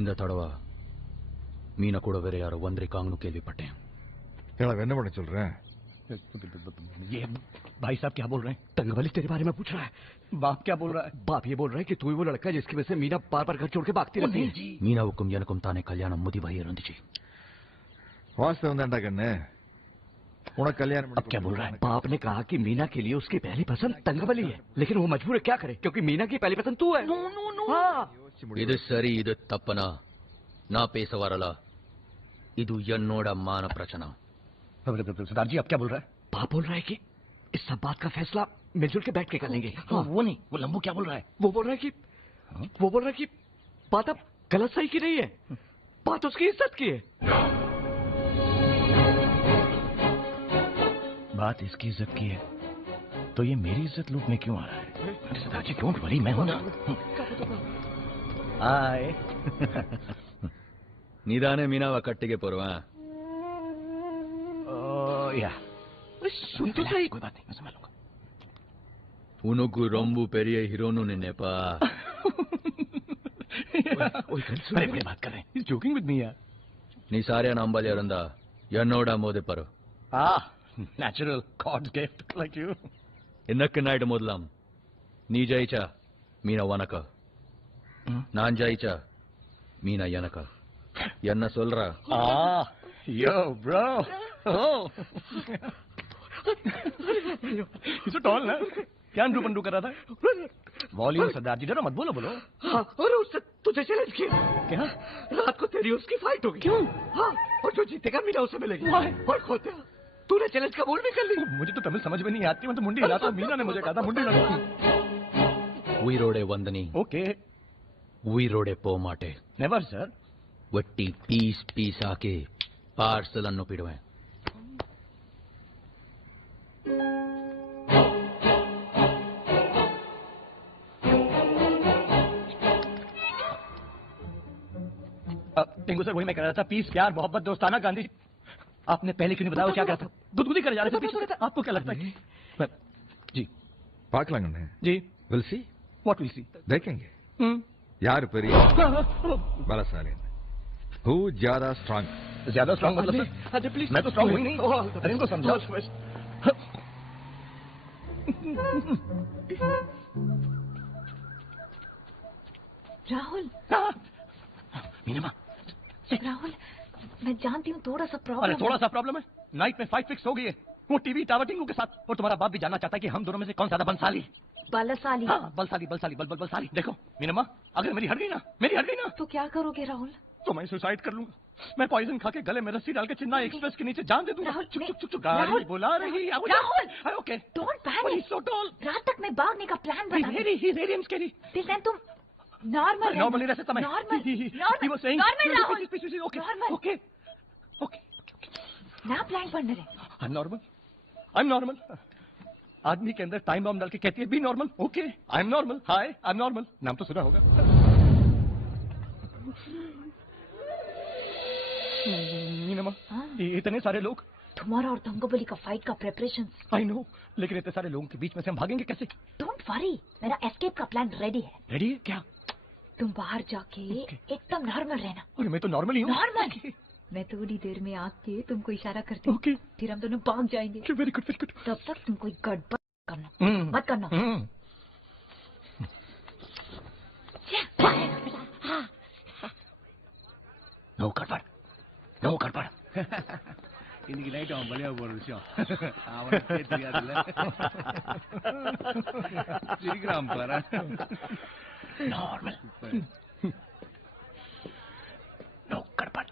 இந்த தடவை மீனை கூட வேற யாரோ வந்திருக்காங்கன்னு கேள்விப்பட்டேன். என்ன பண்ண சொல்றேன்? ये भाई साहब क्या बोल रहे हैं? तंगाबली तेरे बारे में पूछ रहा है। बाप क्या बोल रहा है? बाप ये बोल रहा है कि तू ही वो लड़का है जिसकी वजह से मीना बार बार घर छोड़ के भागती रहती है। மீனாவுக்கும் எனக்கும் தானே கல்யாணம் முடிவாகி இருந்துச்சு. वास्तव में कन्ने उन्हें कल्याण। अब क्या बोल रहा है? बाप ने कहा कि मीना के लिए उसकी पहली पसंद तंगाबली है, लेकिन वो मजबूर है, क्या करे, क्योंकि मीना की पहली पसंद तू है। हाँ। இது சரி இது தப்பனா நான் பேச வரல, இது என்னோட மான பிரச்சனை. सरदार जी आप क्या बोल रहा है? बाप बोल रहा है कि इस सब बात का फैसला मिलजुल के बैठ के कर लेंगे। हाँ, वो नहीं, वो लंबू क्या बोल रहा है? वो बोल रहा है कि बात अब गलत सही की नहीं है, बात उसकी इज्जत की है। बात इसकी इज्जत की है तो ये मेरी इज्जत लूटने क्यों आ रहा है? सरदार जी डोंट वरी, मैं हूं ना। हाय। நீதானே மீனாவை கட்டிக்க போறவன்? या सुन तो सही। कोई बात नहीं, मैं संभाल लूंगा। உனக்கு ரொம்ப பெரிய ஹீரோன்னு நினைப்பா? अरे बड़ी बात कर रहे हैं, इज जोकिंग विद मी यार। நீ சாரியா நம்பல இருந்தா என்னோட மோதி பாரு. Natural god's gift like you. இன்னக்கு நைட் மோதலாம். நீ ஜெயிச்சா மீனா வனக்க. நான் ஜெயிச்சா மீனா எனக்கு என்ன சொல்ற यो ब्रो इसे टॉल ना क्या अंडू पंडू कर रहा था वॉल्यूम सरदार जी डरो मत बोलो बोलो हाँ, और उससे तुझे चैलेंज किया क्या रात को तेरी उसकी फाइट होगी क्यों हाँ और जो जीतेगा मीना उसे मिलेगी और खोते तूने चैलेंज कबूल भी कर ली मुझे तो तमिल समझ में नहीं आती मैं तो मुंडी हिलाता मीना ने मुझे कहा था मुंडी हिला உயிரோடே வந்தனி ओके உயிரோடே போக மாட்டே नेवर सर வெட்டி பீஸ் பீஸ் ஆக்கி பார்சல் அனுப்பிடுவேன் टिंगू सर वही मैं कह रहा था पीस प्यार मोहब्बत दोस्ताना गांधी आपने पहले क्यों नहीं बताया क्या था गुदगुदी कर जा रहे थे पीछे आपको क्या लगता है जी பார்க்கலாங்கண்ணே जी will see what will see देखेंगे यार பெரிய बलशाली हु ज्यादा स्ट्रांग मतलब अरे प्लीज मैं तो स्ट्रांग हुई नहीं अरे इनको समझाओ राहुल मीना राहुल मैं जानती हूँ थोड़ा सा प्रॉब्लम अरे थोड़ा सा प्रॉब्लम है नाइट में फाइट फिक्स हो गई है वो टीवी टावर टिंगू के साथ और तुम्हारा बाप भी जानना चाहता है कि हम दोनों में से कौन ज्यादा बलशाली बलशाली हाँ बलशाली बलशाली बल बल बलशाली देखो मीना अगर मेरी हट गई ना तो क्या करोगे राहुल तो मैं सुसाइड कर लूंगा मैं पॉइजन खा के गले में रस्सी डाल के चेन्नई एक्सप्रेस के नीचे जान दे दूंगा चुप चुप चुप गाड़ी बुला रही है Rahul okay don't panic so टॉल रात तक मैं भागने का प्लान बना ही ready am scary this time तुम नॉर्मल नॉर्मली रह सकता मैं नॉर्मल ही was saying Rahul okay okay okay ना प्लान बनने रे आई एम नॉर्मल आदमी के अंदर टाइम बम डाल के कहती है B normal okay I am normal hi I am normal नाम तो सुना होगा मीना इतने सारे लोग तुम्हारा और तंगोबली का फाइट का प्रिपरेशन आई नो लेकिन इतने सारे लोगों के बीच में से हम भागेंगे कैसे डोंट वरी मेरा एस्केप का प्लान रेडी है क्या तुम बाहर जाके एकदम नॉर्मल रहना और मैं तो नॉर्मल ही हूँ नॉर्मल मैं थोड़ी देर में आके तुमको इशारा करती हूँ फिर हम दोनों भाग जाएंगे वेरी गुड तब तक तुम कोई गड़बड़ करना मत करना नो गड़बड़ இன்னைக்கு நைட் அவன் பலியாக போற விஷயம் அவனுக்கே தெரியாதுல்ல சிரிக்கிறான் பாரு नॉर्मल नो गड़बड़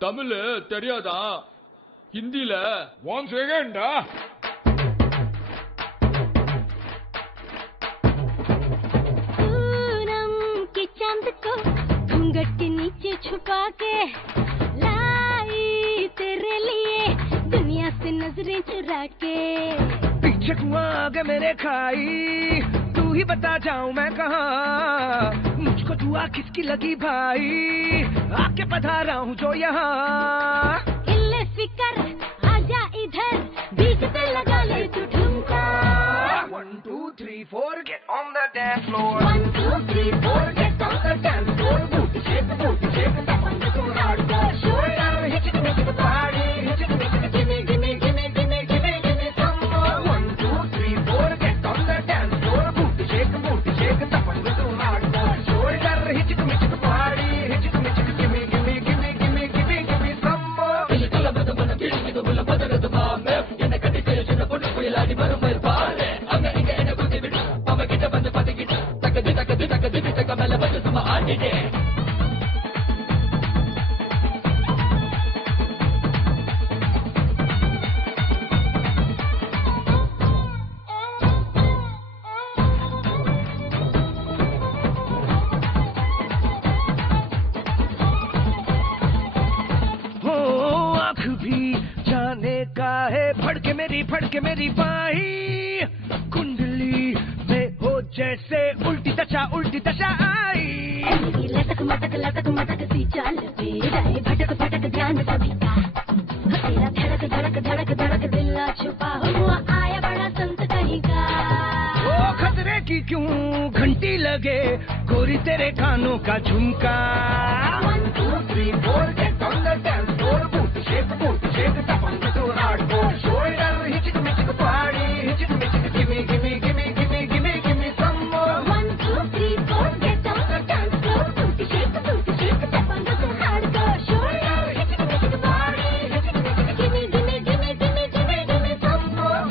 தமிழ் தெரியாதா हिंदीல 1 सेकंडा पूनम के चांद को घूंघट के नीचे छुपा के लाई तेरे लिए दुनिया से नजरें चुरा के पीछे कुआं आगे मेरे खाई तू ही बता जाऊं मैं कहाँ मुझको दुआ किसकी लगी भाई आके पधारा हूँ जो यहाँ इल्ले फिकर आजा इधर बीच पे लगा ले तू ठुमका 1 2 3 4 get on the dance floor 1 2 3 4 get on the dance floor booty shake step on the hardcore shoulder hit it make the party hit it make the gimme some more 1 2 3 4 get on the dance floor booty shake step on the hardcore shoulder hit it make the party hit it make the gimme some more Phadke मेरी बाही कुंडली तुझी दशा आई लटक मटक सी चाल पे जाए भटक भटक ध्यान सभी का तेरा धड़क धड़क धड़क धड़क दिल ना छुपा हुआ आया बड़ा संत कहीं का ओ खतरे की क्यों घंटी लगे गोरी तेरे कानों का झुमका 1 2 3 4 get on the dance floor boot shake tapang to hardcore shoulder hitchik mitchik party hitchik mitchik give me some more 1 2 3 4 get on the dance floor boot shake tapang to hardcore shoulder hitchik mitchik party hitchik mitchik give me some more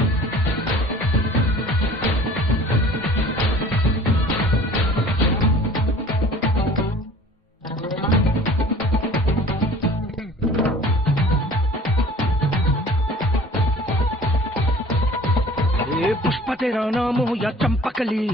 पुष्प तेरा नाम हो या चंपकली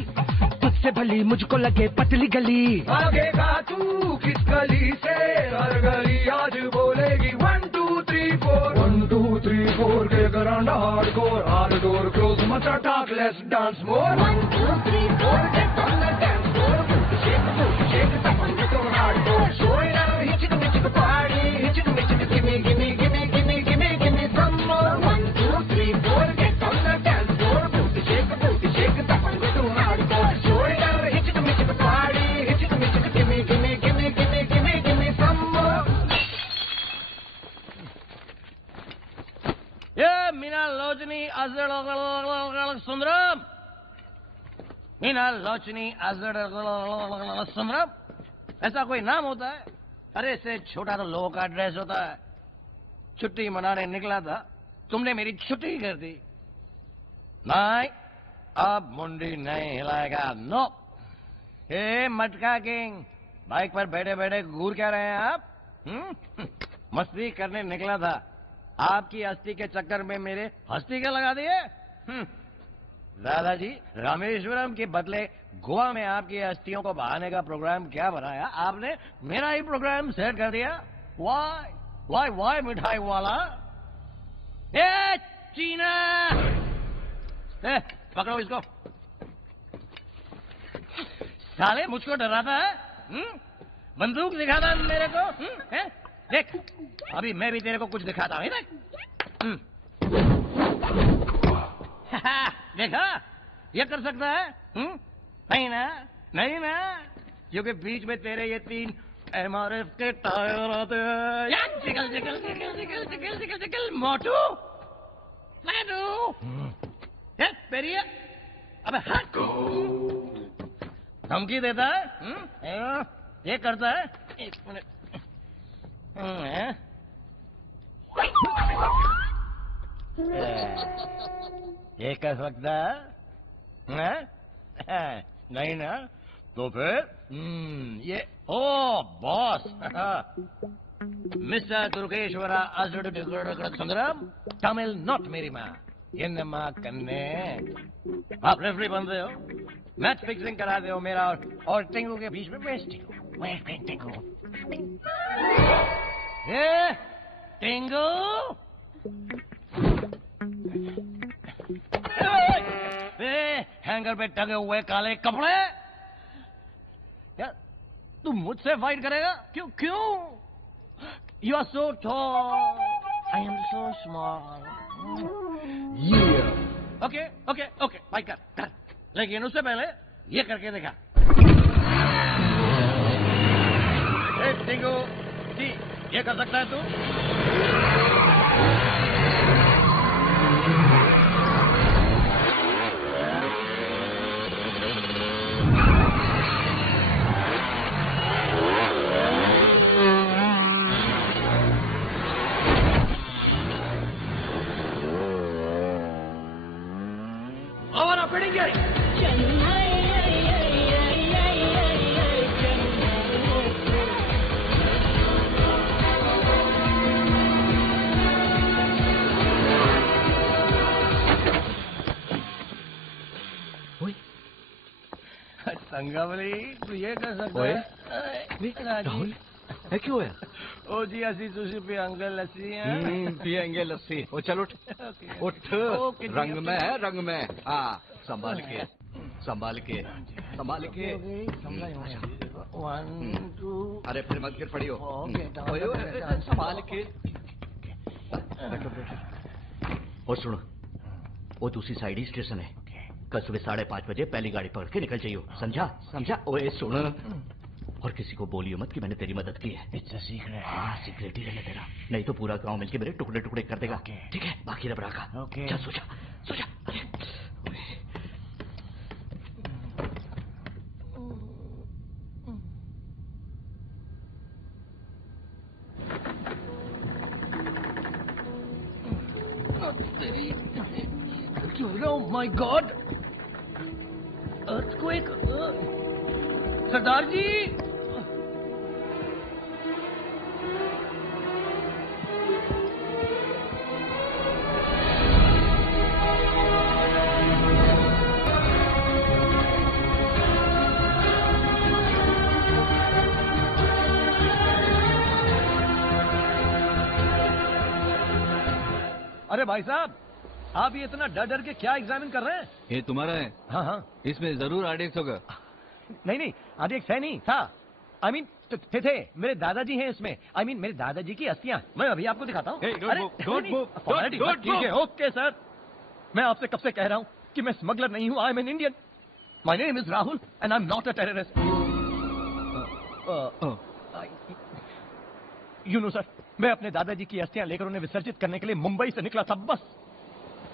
तुझसे भली मुझको लगे पतली गली भागेगा तू किस गली से हर गली आज बोलेगी 1 2 3 4 1 2 3 4 के ग्रांड हार्डकोर क्लोज मचा talk let's dance more 1 2 3 4 get on the dance floor shake tapang to hardcore shoulder hitchik mitchik party hitchik mitchik give me some more 1 2 3 4 get on the dance floor shake tapang to hardcore shoulder hitchik mitchik party hitchik mitchik give me some more ये मीना लोचनी अजड़ सुंदरम मीना लोचनी अजड़ सुंदरम ऐसा कोई नाम होता है? अरे इससे छोटा तो लोगों का ड्रेस होता है। छुट्टी मनाने निकला था, तुमने मेरी छुट्टी कर दी। नहीं, अब मुंडी नहीं हिलाएगा। नो। हे मटका किंग, बाइक पर बैठे बैठे घूर क्या रहे हैं आप? मस्ती करने निकला था, आपकी हस्ती के चक्कर में मेरे हस्ती के लगा दिए। दादाजी, रामेश्वरम के बदले गोवा में आपकी हस्तियों को बहाने का प्रोग्राम क्या बनाया? आपने मेरा ही प्रोग्राम सेट कर दिया। वाई मिठाई वाला। ए चीना, ए पकड़ो इसको। साले मुझको डराता है? बंदूक दिखाता है मेरे को? देख, अभी मैं भी तेरे को कुछ दिखाता हूँ। देख, देखा, ये कर सकता है? नहीं ना, नहीं ना, क्योंकि बीच में तेरे ये 3 MRF के टायर आते हैं। जिगल मोटू, पेरिया, अबे हट। धमकी देता है? ये करता है? 1 मिनट। ये कर सकता है? नहीं ना, तो फिर ये ओ boss mister Durgeshwara Sundaram, Tamil not मेरी माँ, इनमा कन्ने। आप रेफरी बनते हो, मैच फिक्सिंग कराते हो मेरा और टिंगू के बीच में टिंगू। ये टिंगू, हैंगर पे टंगे हुए काले कपड़े। यार तू मुझसे फाइट करेगा? क्यों? You are so tall, I am so small. Okay fight कर, लेकिन उससे पहले ये करके देखा। टिंगू, ये कर सकता है तू? और पड़ेंगे। संगमली, तू ये कर सकता है? राहुल, है क्यों है? ओ जी, असी तुझे पियंगे लस्सी है। पियेंगे लस्सी। ओ चल उठ, उठ। रंग में है, रंग में। हाँ, संभाल के। संभाल के संभाल के। 1 2। अरे फिर मत गिर पड़ी हो। ओके, संभाल के। और सुनो, वो दूसरी साइड ही स्टेशन है। कल सुबह 5:30 बजे पहली गाड़ी पकड़ के निकल जाइयो, समझा? समझा? ओए सुन, और किसी को बोलियो मत कि मैंने तेरी मदद की है। It's a secret. हाँ, सीक्रेट ही रहने तेरा, नहीं तो पूरा गांव मिलके मेरे टुकड़े टुकड़े कर देगा। ठीक है, बाकी रब रखा। ओके। चल सोचा सोचा। Oh my God! Earthquake! सरदार जी! अरे भाई साहब, आप ये इतना डर डर के क्या एग्जामिन कर रहे हैं? ये तुम्हारा है? हाँ हाँ। इसमें जरूर आरडीएक्स होगा। नहीं, आरडीएक्स है नहीं, था। I mean, थे। मेरे दादाजी हैं इसमें। I mean, मेरे दादाजी की अस्थियां। मैं अभी आपको दिखाता हूँ। ठीक है, ओके सर। मैं आपसे कब से कह रहा हूँ कि मैं स्मगलर नहीं हूँ। I am an Indian. My name is Rahul and I am not a terrorist. You know sir, मैं अपने दादाजी की अस्थियां लेकर उन्हें विसर्जित करने के लिए मुंबई से निकला था, बस।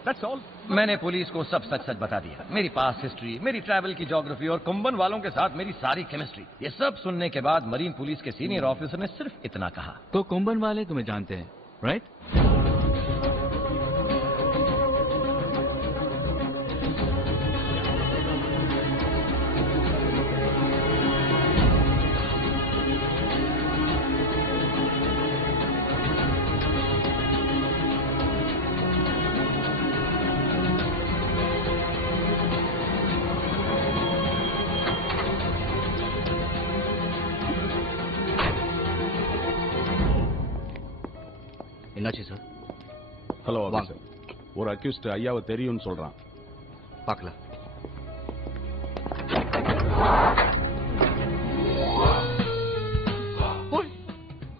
That's all. मैंने पुलिस को सब सच सच बता दिया। मेरी पास हिस्ट्री, मेरी ट्रैवल की ज्योग्राफी और कुंभन वालों के साथ मेरी सारी केमिस्ट्री। ये सब सुनने के बाद मरीन पुलिस के सीनियर ऑफिसर ने सिर्फ इतना कहा। तो कुंभन वाले तुम्हें जानते हैं, राइट? என்னாச்சு சார்? ஹலோ ஆஃபீஸர், ஒரு அக்யூஸ்ட் ஐயாவை தெரியும்னு சொல்றான். பார்க்கலாம்.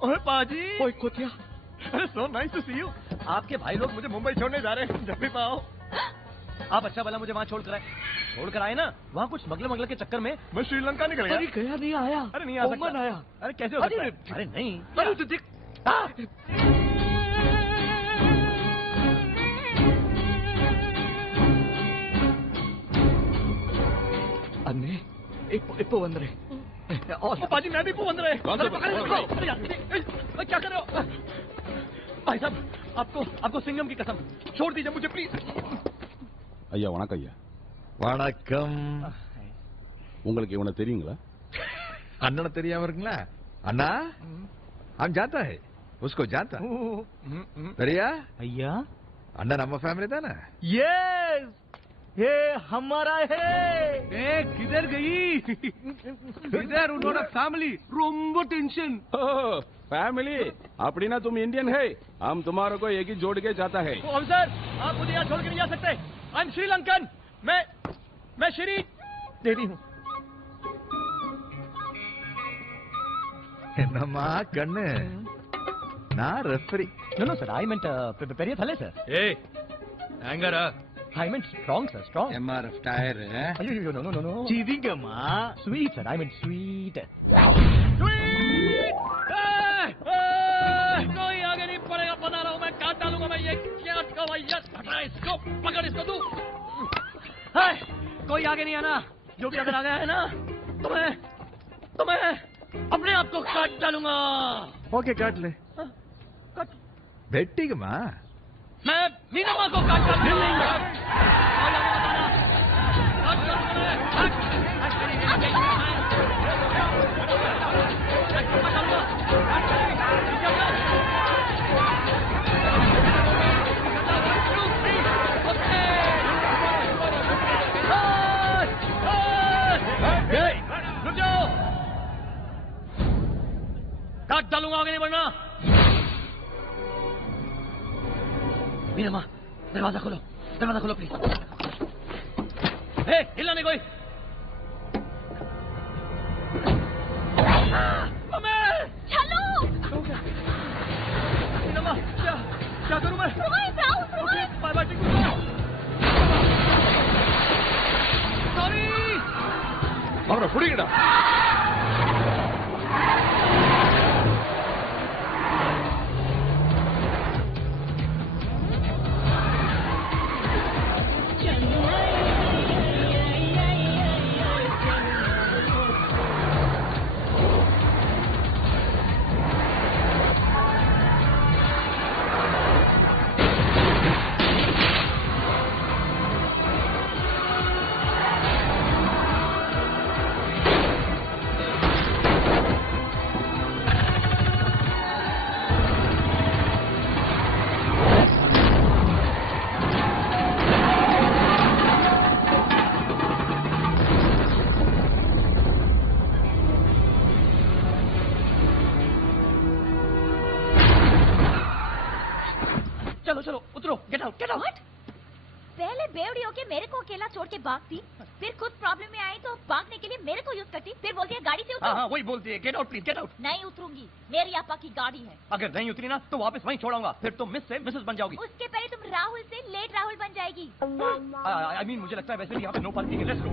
ओए पाजी, ओए कोतिया, so nice to see you. आपके भाई लोग मुझे मुंबई छोड़ने जा रहे हैं, जब भी पाओ। आप अच्छा भला मुझे वहाँ छोड़कर आए ना। वहाँ कुछ स्मगलर के चक्कर में मैं श्रीलंका निकल गया। अरे गया नहीं आया। अरे नहीं आ सकता। आया। अरे कैसे हो सकता है? अरे नहीं। अरे तो देख। अन्ने इप्पो बंद रहे। पाजी मैं भी इप्पो बंद रहे। क्या कर रहे हो? भाई साहब, आपको सिंगम की कसम, छोड़ दीजिए मुझे प्लीज। ஐயா வணக்கம் ஐயா. வணக்கம். உங்களுக்கு இவனை தெரியுங்களா? அண்ணனை தெரியாம இருக்குங்களா? அண்ணா हम जाता है, उसको जानता दरिया भैया। अण्णा நம்ம फैमिली था ना? यस, ये हमारा है। किधर गई? इधर उन्होंने फैमिली रोम्बो टेंशन। फैमिली அப்படின்னா तुम इंडियन है, हम तुम्हारे को एक ही जोड़ के जाता है। ऑफिसर, आप मुझे यहाँ छोड़ के नहीं जा सकते। I am Sri Lankan. मैं श्री देवी हूँ। என்னம்மா கண்ணு? நான் referee. No sir, I meant பெரிய தலை sir. Hey, anger. I meant strong sir, strong. MRF tyre है. अयो no. चीविंगमा. Sweet sir, I meant sweet. कोई आगे नहीं पड़ेगा, बता रहा हूँ मैं, काट डालूंगा मैं ये क्या कवायद। हटा इसको, पकड़ इसको तू। कोई आगे नहीं आना, जो भी अगर आ गया है ना, तो मैं अपने आप को काट डालूंगा। ओके काट ले. भेट्टिगमा. मैं मीनम्मा को काट डालूंगा। रुक जाओ, काट डालूंगा, आगे नहीं बढ़ना। मीनम्मा, दरवाजा खोलो प्लीज। हिलना नहीं कोई, चलो मीनम्मा, क्या करूं मैं? बाय बाय टिकू। सॉरी। ಅವರ ಹುಡುಗಿಡ चलो उतरो, गेट आउट। पहले बेवड़ी होके मेरे को अकेला छोड़ के भागती, फिर खुद प्रॉब्लम में आई तो भागने के लिए मेरे को यूज करती, फिर बोलती है गाड़ी से उतरो। हाँ वही बोलती है, get out please, get out. नहीं उतरूंगी, मेरी आपा की गाड़ी है। अगर नहीं उतरी ना तो वापस वहीं छोड़ाऊंगा, फिर तुम मिस से मिसेस बन जाओगी। उसके पहले तुम राहुल से लेट राहुल बन जाएगी। आई मीन मुझे लगता है वैसे भी यहाँ पे नो पार्किंग है, लेट्स गो।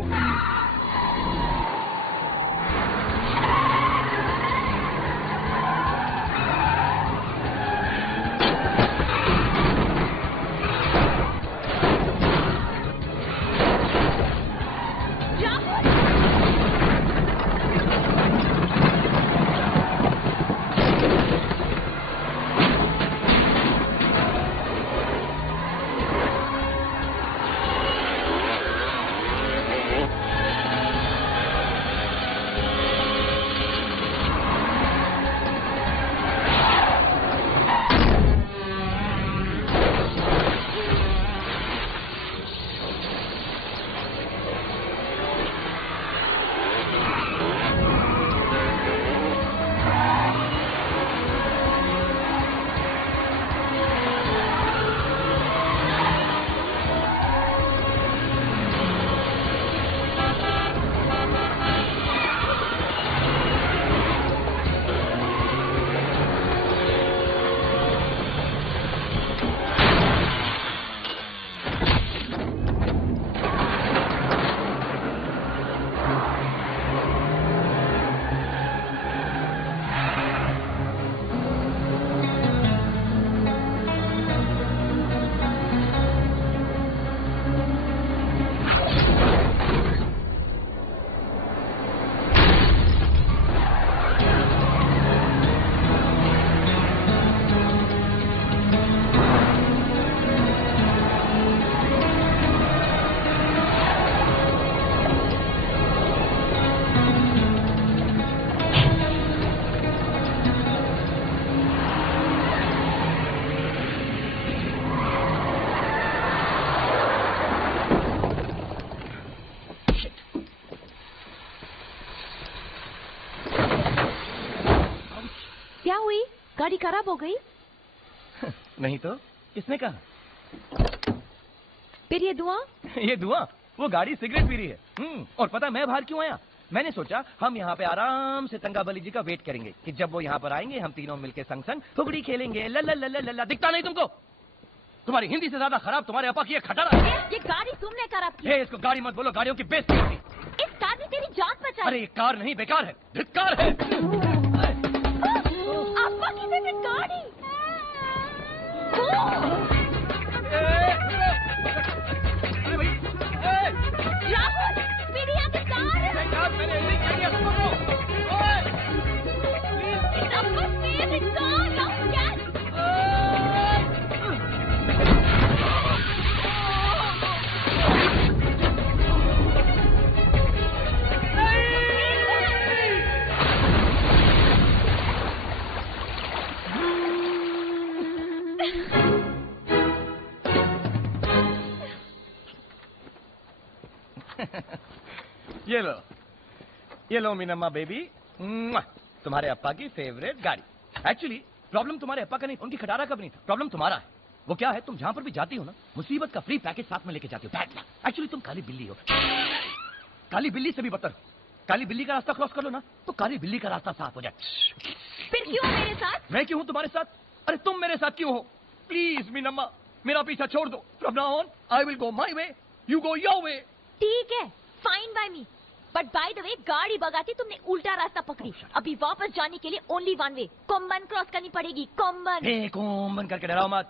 गाड़ी खराब हो गई? नहीं तो किसने कहा? फिर ये धुआं? ये धुआं? वो गाड़ी सिगरेट पी रही है। और पता मैं बाहर क्यों आया? मैंने सोचा हम यहाँ पे आराम से तंगाबली जी का वेट करेंगे कि जब वो यहाँ पर आएंगे हम तीनों मिलके संग संग फुगड़ी खेलेंगे। ला दिखता नहीं तुमको? तुम्हारी हिंदी से ज्यादा खराब तुम्हारे अपा की खटारा। ये गाड़ी तुमने खराब की। इसको गाड़ी मत बोलो, गाड़ियों की बेइज्जती होती। इस कार ने तेरी जान बचाई। अरे ये कार नहीं, बेकार है, धिक्कार है। अपा की फेवरेट गाड़ी। राहुल, मेरी यहाँ की कार है। मैंने नहीं चाहिए तुमको। It's Appa's favorite car. Now get. ये लो मीनम्मा बेबी, तुम्हारे अप्पा की फेवरेट गाड़ी। एक्चुअली प्रॉब्लम तुम्हारे अप्पा का नहीं, उनकी खटारा का भी नहीं था, प्रॉब्लम तुम्हारा है। वो क्या है, तुम जहां पर भी जाती हो ना, मुसीबत का फ्री पैकेज साथ में लेके जाती हो। एक्चुअली तुम काली बिल्ली हो, काली बिल्ली से भी बदतर। काली बिल्ली का रास्ता क्रॉस कर लो ना तो काली बिल्ली का रास्ता साफ हो जाए। फिर क्यों मेरे साथ? मैं क्यों हूं तुम्हारे साथ? अरे तुम मेरे साथ क्यों हो? प्लीज मीनम्मा, मेरा पीछा छोड़ दो। From now on I will go my way, you go your way. ठीक है, fine by me. But by the way, गाड़ी भगाती तुमने उल्टा रास्ता पकड़ी। अभी वापस जाने के लिए ओनली वन वे, कोम्बन क्रॉस करनी पड़ेगी। कोम्बन। हे कोम्बन करके डराओ मत।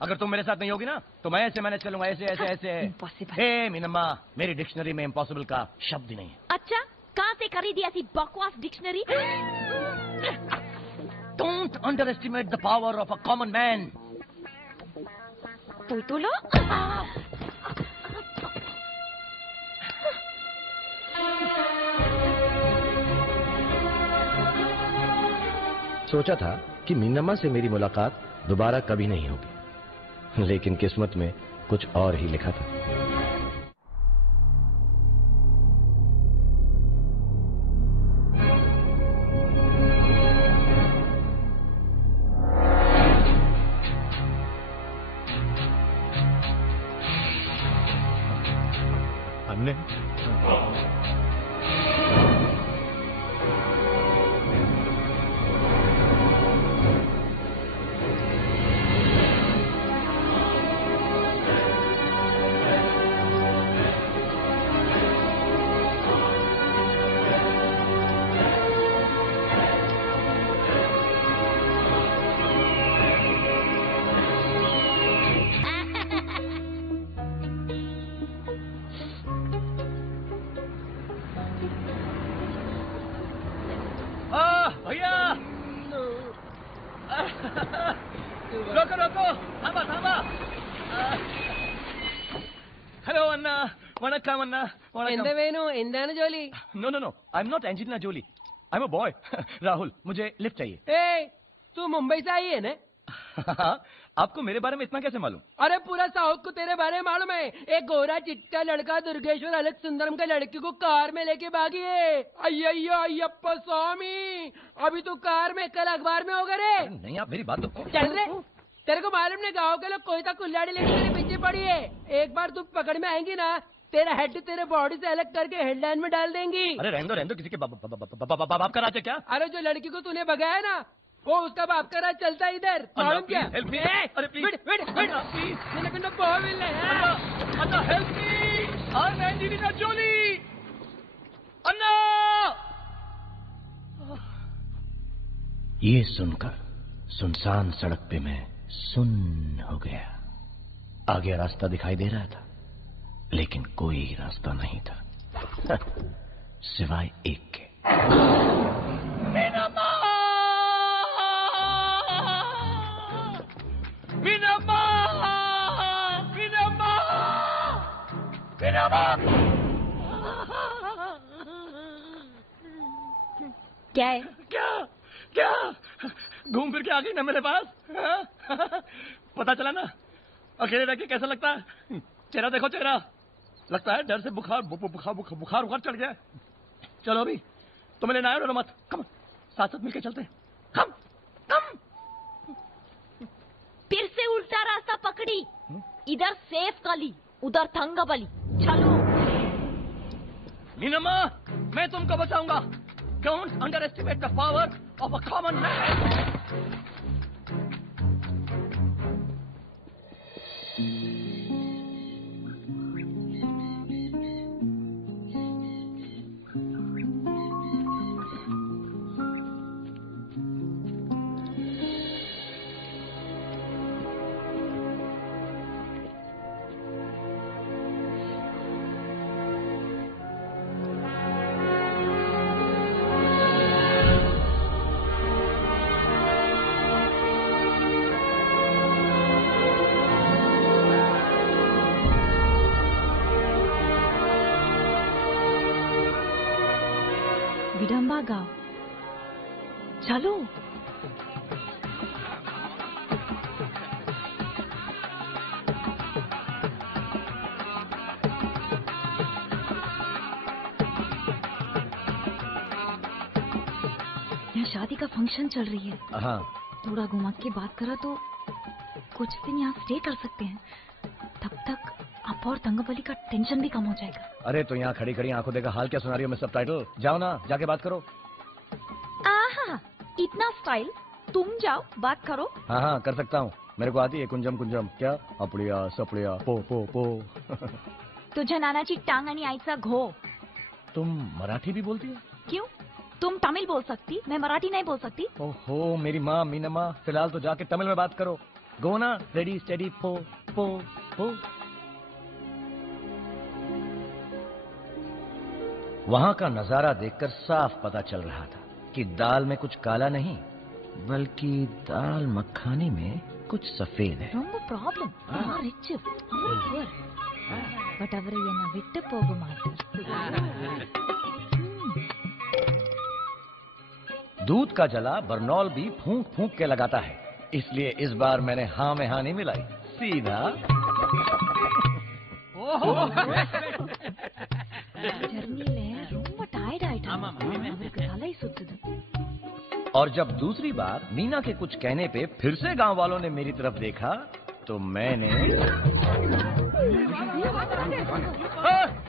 अगर तुम मेरे साथ नहीं होगी ना तो मैं ऐसे मैनेज कर लूंगा, ऐसे ऐसे ऐसे। इम्पॉसिबल। हे मीनम्मा, मेरी डिक्शनरी में इम्पॉसिबल का शब्द ही नहीं है। अच्छा, कहाँ से खरीदी ऐसी बकवास dictionary? Don't underestimate the power of a common man. तो लो। सोचा था कि मीनम्मा से मेरी मुलाकात दोबारा कभी नहीं होगी, लेकिन किस्मत में कुछ और ही लिखा था। रोको रोको, थांबा थांबा। हेलो अन्ना, वनक्कम अन्ना, എന്ത് വേണു? എന്താണ് ജോലി? No no no, I am not Angelina Jolie, I am a boy. Rahul, मुझे लिफ्ट चाहिए। ए, तू मुंबई से आई है ना? आपको मेरे बारे में इतना कैसे मालूम? अरे पूरा साउथ को तेरे बारे में मालूम है। एक गोरा चिट्टा लड़का दुर्गेश्वर अलग सुंदरम का लड़की को कार में लेके भागी है। अय्यो अय्यप्पा स्वामी, अभी तो कार में, कल अखबार में होगा रे। नहीं, आप मेरी बात तो चल रे, तेरे को मालूम नहीं गाँव के लोग कोई तक कुल्हाड़ी लेके तेरे पीछे पड़ी है। एक बार तू पकड़ में आएंगी ना, तेरा हेड तेरे बॉडी से अलग करके हेडलाइन में डाल देंगी। अरे रहने दो, किसी के बाप का राज है क्या? अरे जो लड़की को तूने भगाया ना, वो उसका बाप का राज चलता है इधर। मालूम क्या? अरे please help me, I am Angelina Jolie. अन्ना! ये सुनकर सुनसान सड़क पे मैं सुन्न हो गया। आगे रास्ता दिखाई दे रहा था, लेकिन कोई रास्ता नहीं था सिवाय एक के। मीनम्मा! मीनम्मा! मीनम्मा! मीनम्मा! क्या है? क्या क्या घूम फिर के आ गई ना मेरे पास? पता चला ना अकेले रह के कैसा लगता है? चेहरा देखो, चेहरा लगता है डर से बुखार बुखार चढ़ गया। चलो अभी तो मैं लेना आया, डरो मत। कम साथ साथ मिलके चलते हैं। कम कम। फिर से उल्टा रास्ता पकड़ी। इधर सेफ गली, उधर थंगाबली। चलो मीनम्मा, मैं तुमको बचाऊंगा। Don't underestimate the power of a common man. विडम्बा गांव, चलो। यहाँ शादी का फंक्शन चल रही है। हाँ, थोड़ा घुमा के बात करा तो कुछ दिन यहाँ स्टे कर सकते हैं। तब तक अब और तंगबली का टेंशन भी कम हो जाएगा। अरे तो यहाँ खड़ी खड़ी आंखों देखा हाल क्या सुना रही हो मैं सबटाइटल? जाओ ना, जाके बात करो। आहा, इतना स्टाइल, तुम जाओ बात करो। हाँ हाँ कर सकता हूँ, मेरे को आती है कुंजम कुंजम, क्या अपड़िया सपड़िया पो पो पो। तुझे नानाची टांग आणि आईचा घो। तुम मराठी भी बोलती हो? क्यों? तुम तमिल बोल सकती, मैं मराठी नहीं बोल सकती। ओहो मेरी माँ मीना माँ, फिलहाल तो जाके तमिल में बात करो। गो ना, रेडी स्टेडी पो पो पो। वहां का नजारा देखकर साफ पता चल रहा था कि दाल में कुछ काला नहीं, बल्कि दाल मखानी में कुछ सफेद है। ரொம்ப ப்ராப்ளம். ரிச். பட் அவர் என்ன விட்டு போக மாட்டார். दूध का जला बरनौल भी फूंक फूंक के लगाता है, इसलिए इस बार मैंने हाँ में हाँ नहीं मिलाई, सीधा ஜர்னில ரொம்ப டயர்ட் ஆயிட்டாங்க. அவருக்கு தலை சுத்துது. और जब दूसरी बार मीना के कुछ कहने पे फिर से गांव वालों ने मेरी तरफ देखा तो मैंने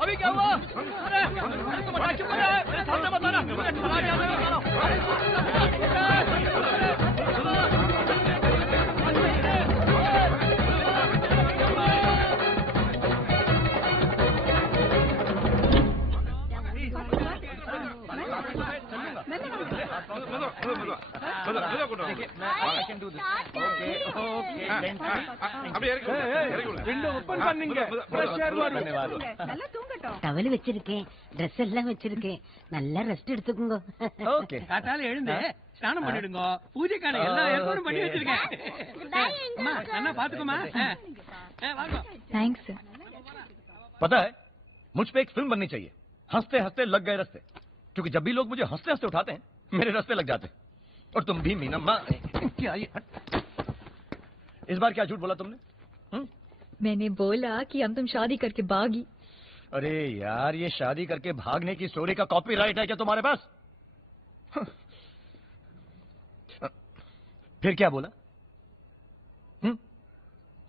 अभी क्या हुआ? अरे तुम बता चुप रहे, मेरे सामने बताना। டவல் வச்சிருக்கேன், ட்ரெஸ் எல்லாம் வச்சிருக்கேன், நல்லா ரெஸ்ட் எடுத்துக்கோங்க. ஓகே, காத்தால எழுந்து ஸ்நானம் பண்ணிடுங்க, பூஜைக்கான எல்லா ஏற்பாடும் பண்ணி வச்சிருக்கேன். அம்மா அண்ணா பாத்துக்கோமா. थैंक्स। पता है मुझ पे एक फिल्म बननी चाहिए, हंसते हंसते लग गए रस्ते, क्योंकि जब भी लोग मुझे हंसते हंसते उठाते हैं मेरे रस्ते लग जाते हैं। और तुम भी मीना माँ, क्या ये इस बार क्या झूठ बोला तुमने? मैंने बोला कि हम तुम शादी करके भागी। अरे यार ये शादी करके भागने की स्टोरी का कॉपीराइट है क्या तुम्हारे पास? फिर क्या बोला?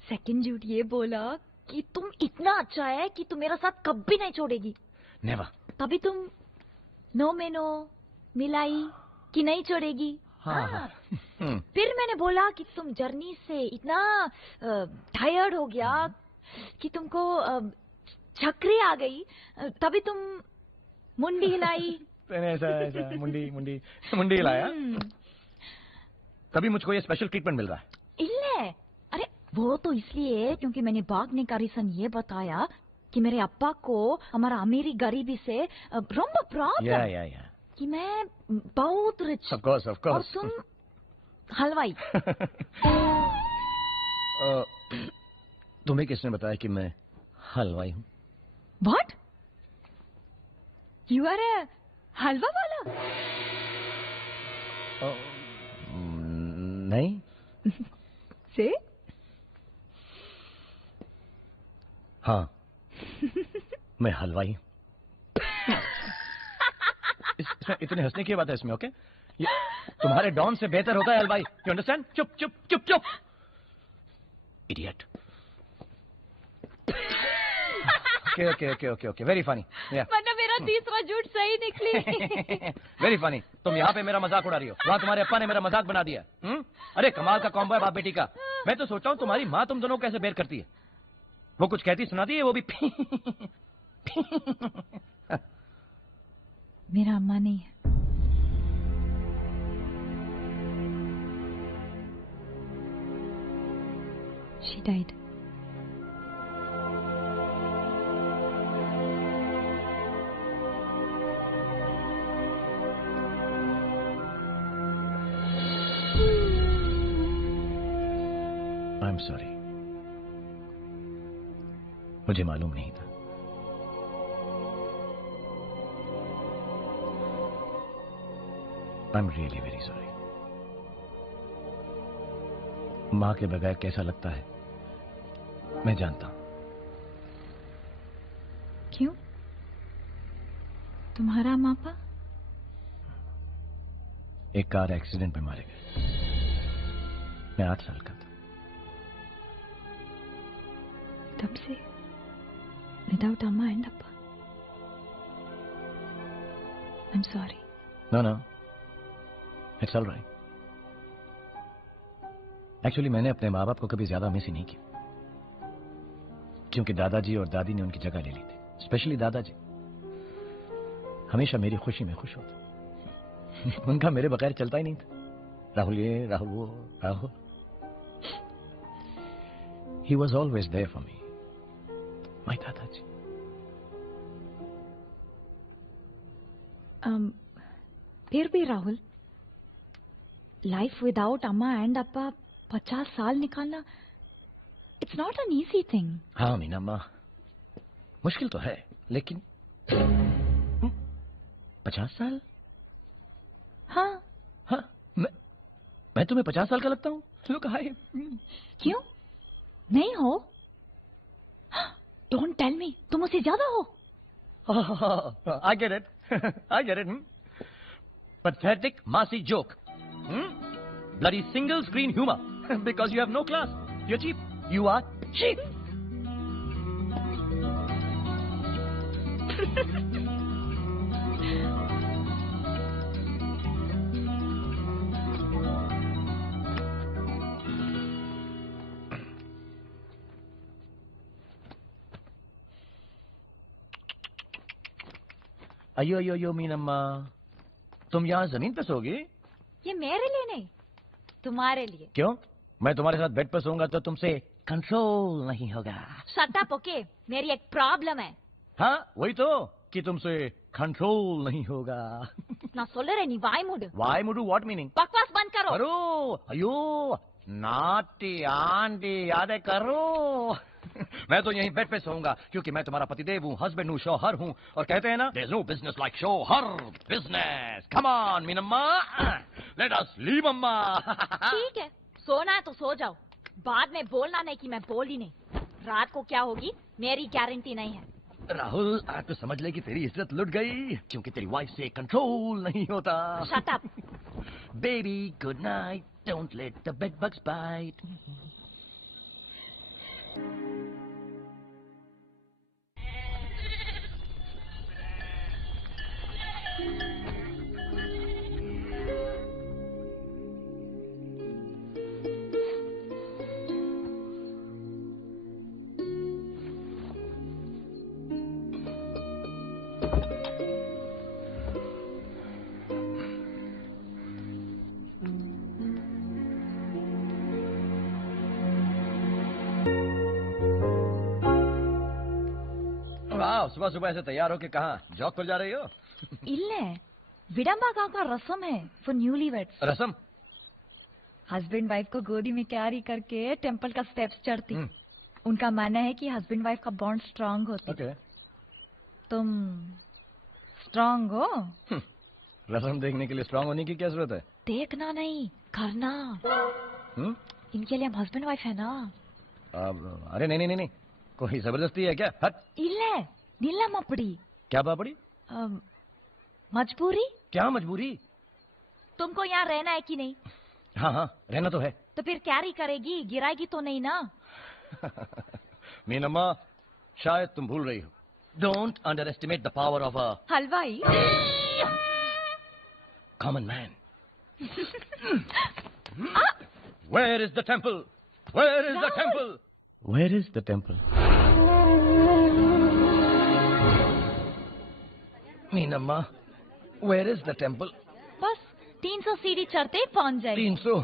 सेकंड झूठ ये बोला कि तुम इतना अच्छा है कि तुम मेरा साथ कभी नहीं छोड़ेगी। नेवर। तभी तुम नो में नो मिलाई कि नहीं छोड़ेगी। हाँ। फिर मैंने बोला कि तुम जर्नी से इतना टायर्ड हो गया कि तुमको चक्री आ गई, तभी तुम मुंडी हिलाई। ऐसा ऐसा मुंडी मुंडी मुंडी हिलाया, तभी मुझको ये स्पेशल ट्रीटमेंट मिल रहा है। इल्ले, अरे वो तो इसलिए क्योंकि मैंने भागने का रीजन ये बताया कि मेरे अप्पा को हमारा अमीरी गरीबी से रोम्बा प्रॉब्लम, या कि मैं बहुत रिच of course. और तुम हलवाई। तुम्हें किसने बताया कि मैं हलवाई हूँ? What? You are a हलवा वाला? नहीं। से? हाँ मैं हलवाई हूँ। इसमें इतने हंसने की बात है इसमें? ओके, ये तुम्हारे डॉन से बेहतर होता है हलवाई, यू अंडरस्टैंड? चुप चुप चुप चुप idiot. Okay okay okay okay okay, very funny. मतलब मेरा तीसरा झूठ सही निकली। Very funny. तुम यहाँ पे मेरा मजाक उड़ा रही हो, वहाँ तुम्हारे अप्पा ने मेरा मजाक बना दिया। अरे कमाल का कॉम्बो है बाप बेटी का। मैं तो सोच रहा हूँ तुम्हारी माँ तुम दोनों को कैसे बेर करती है। वो कुछ कहती सुनाती है, वो भी मेरा अम्मा नहीं है। She died. I'm sorry, मुझे मालूम नहीं था। I'm really very sorry। माँ के बगैर कैसा लगता है मैं जानता हूं। क्यों? तुम्हारा मापा? एक कार एक्सीडेंट में मारे गए, मैं 8 साल का था। तब से without Amma and Appa. I'm sorry. No. It's all right. Actually, मैंने अपने माँ बाप को कभी ज्यादा मिस ही नहीं किया, क्योंकि दादाजी और दादी ने उनकी जगह ले ली थी। स्पेशली दादाजी हमेशा मेरी खुशी में खुश होते। उनका मेरे बगैर चलता ही नहीं था। राहुल ये, राहुल वो, Rahul. He was always there for me. My दादाजी। फिर भी राहुल, लाइफ विदाउट अम्मा एंड अप्पा 50 साल निकालना, it's not an easy thing. हाँ मीना अम्मा, मुश्किल तो है, लेकिन 50 साल? हाँ, मैं तुम्हें 50 साल का लगता हूँ? Look, क्यों नहीं हो? डोंट टेल मी, तुम उससे ज्यादा हो। I get it. I get it. Pathetic Masi joke. Bloody single screen humor. Because you have no class. You're cheap. You are cheap. अयो मीनम्मा, तुम यहाँ जमीन पे सोगी? ये मेरे लिए नहीं, तुम्हारे लिए। क्यों? मैं तुम्हारे साथ बेड पर सोऊंगा तो तुमसे कंट्रोल नहीं होगा। Shut up, okay? मेरी एक प्रॉब्लम है। हाँ, वही तो कि तुमसे कंट्रोल नहीं होगा। நான் சொல்றேன், நீ வாய் மூடு। वाई मुडू व्हाट मीनिंग? बकवास बंद करो। करो। अयो नाटी आंटी याद करो। मैं तो यहीं बेड पे सोऊंगा, क्योंकि मैं तुम्हारा पतिदेव हूँ, हस्बैंड हूँ, शौहर हूँ, और कहते हैं ना, there is no business like शौहर business. Come on Meenamma, let us leave अम्मा। ठीक है, सोना है तो सो जाओ, बाद में बोलना नहीं कि मैं बोली नहीं। रात को क्या होगी मेरी गारंटी नहीं है। राहुल, आज तो समझ ले कि तेरी इज्जत लुट गई, क्योंकि तेरी वाइफ से कंट्रोल नहीं होता। Shut up. Baby good night, don't let the bed bugs bite. सुबह सुबह ऐसे तैयार होके कहाँ जॉब पर जा रही हो? इल्ले विडंबा का रस्म है फॉर न्यूली वेड्स। रस्म? हस्बैंड वाइफ को गोदी में कैरी करके टेंपल का स्टेप्स चढ़ती। उनका मानना है कि हस्बैंड वाइफ का बॉन्ड स्ट्रांग होता है। तुम स्ट्रांग हो? रस्म देखने के लिए स्ट्रांग होने की क्या जरूरत है? देखना नहीं, करना। इनके लिए हम हस्बैंड वाइफ है ना। अरे नहीं, कोई जबरदस्ती है क्या? हट। इल्ले नीला मपड़ी। क्या पापड़ी? मजबूरी। क्या मजबूरी? तुमको यहाँ रहना है कि नहीं? हाँ, रहना तो है। तो फिर कैरी करेगी, गिराएगी तो नहीं ना? मीनम्मा, शायद तुम भूल रही हो। Don't underestimate the power of a हलवाई common man. Where is the temple? Where is the temple? Where is the temple? मीनम्मा, where is the temple? बस 300 सीढ़ी चढ़ते पहुंच जाएगी। 300?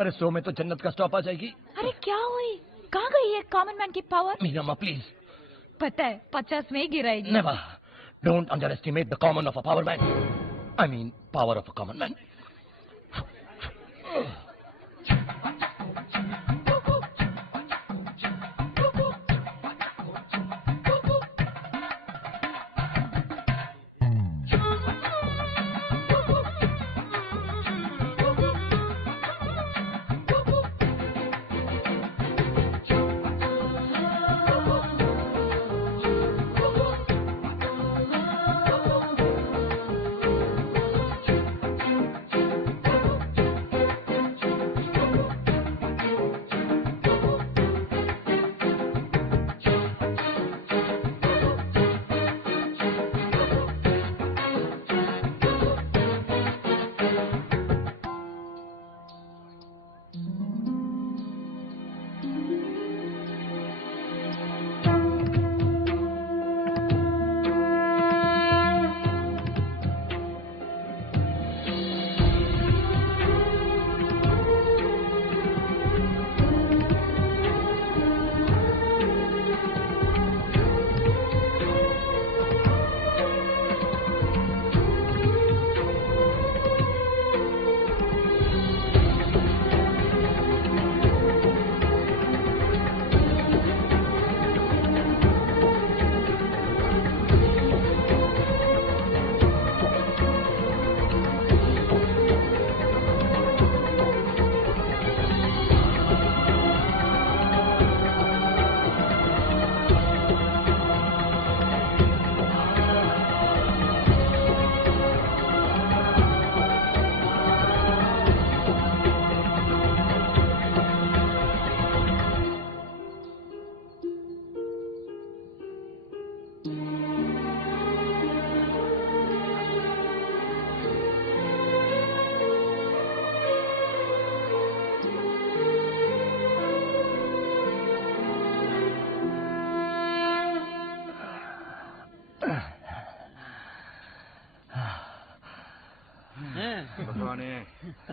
अरे 100 में तो जन्नत का स्टॉप आ जाएगी। अरे क्या हुई? कहाँ गई है कॉमन मैन की पावर? मीनम्मा प्लीज। पता है 50 में ही गिराएगी। Never. Don't underestimate the common of a power man. I mean, power of a common man.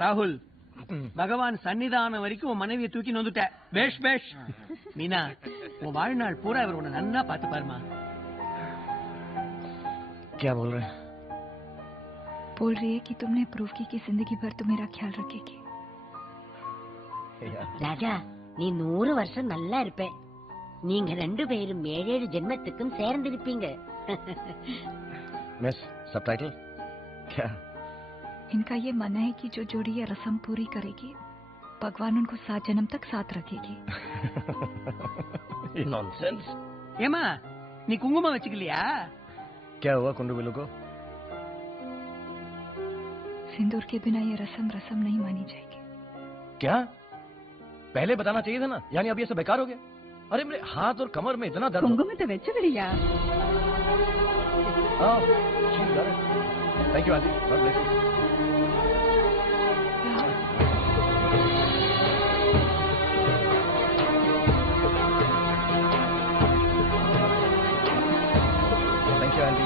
ராகுல் பகவான் சன்னிதானம் வரைக்கும் உன் மனைவியை தூக்கி நொந்துட்ட. பேஷ் பேஷ். மீனா, உன் வாழ்நாள் பூரா இவர் உன்னை நன்னா பார்த்து பாருமா. क्या बोल रहे हैं? बोल रही है कि तुमने प्रूव की कि जिंदगी भर तुम मेरा ख्याल रखेगी. ராஜா, நீ 100 வருஷம் நல்லா இருப்ப. நீங்க 2 பேரும் 7 ஜென்மத்துக்கும் சேர்ந்திருப்பீங்க. मिस सबटाइटल क्या? इनका ये मानना है कि जो जोड़ी ये रस्म पूरी करेगी भगवान उनको 7 जन्म तक साथ रखेगी. नॉनसेंस. ஏமா நீ குங்குமம் வச்சுக்கலையா? क्या हुआ कुंडू बिल्लू को? सिंदूर के बिना ये रस्म नहीं मानी जाएगी. क्या? पहले बताना चाहिए था ना. यानी अब ये सब बेकार हो गया. अरे मेरे हाथ और कमर में इतना दर्द. कुंकुम तो वेच बढ़िया. Thank you aunty. God bless you. Thank you aunty.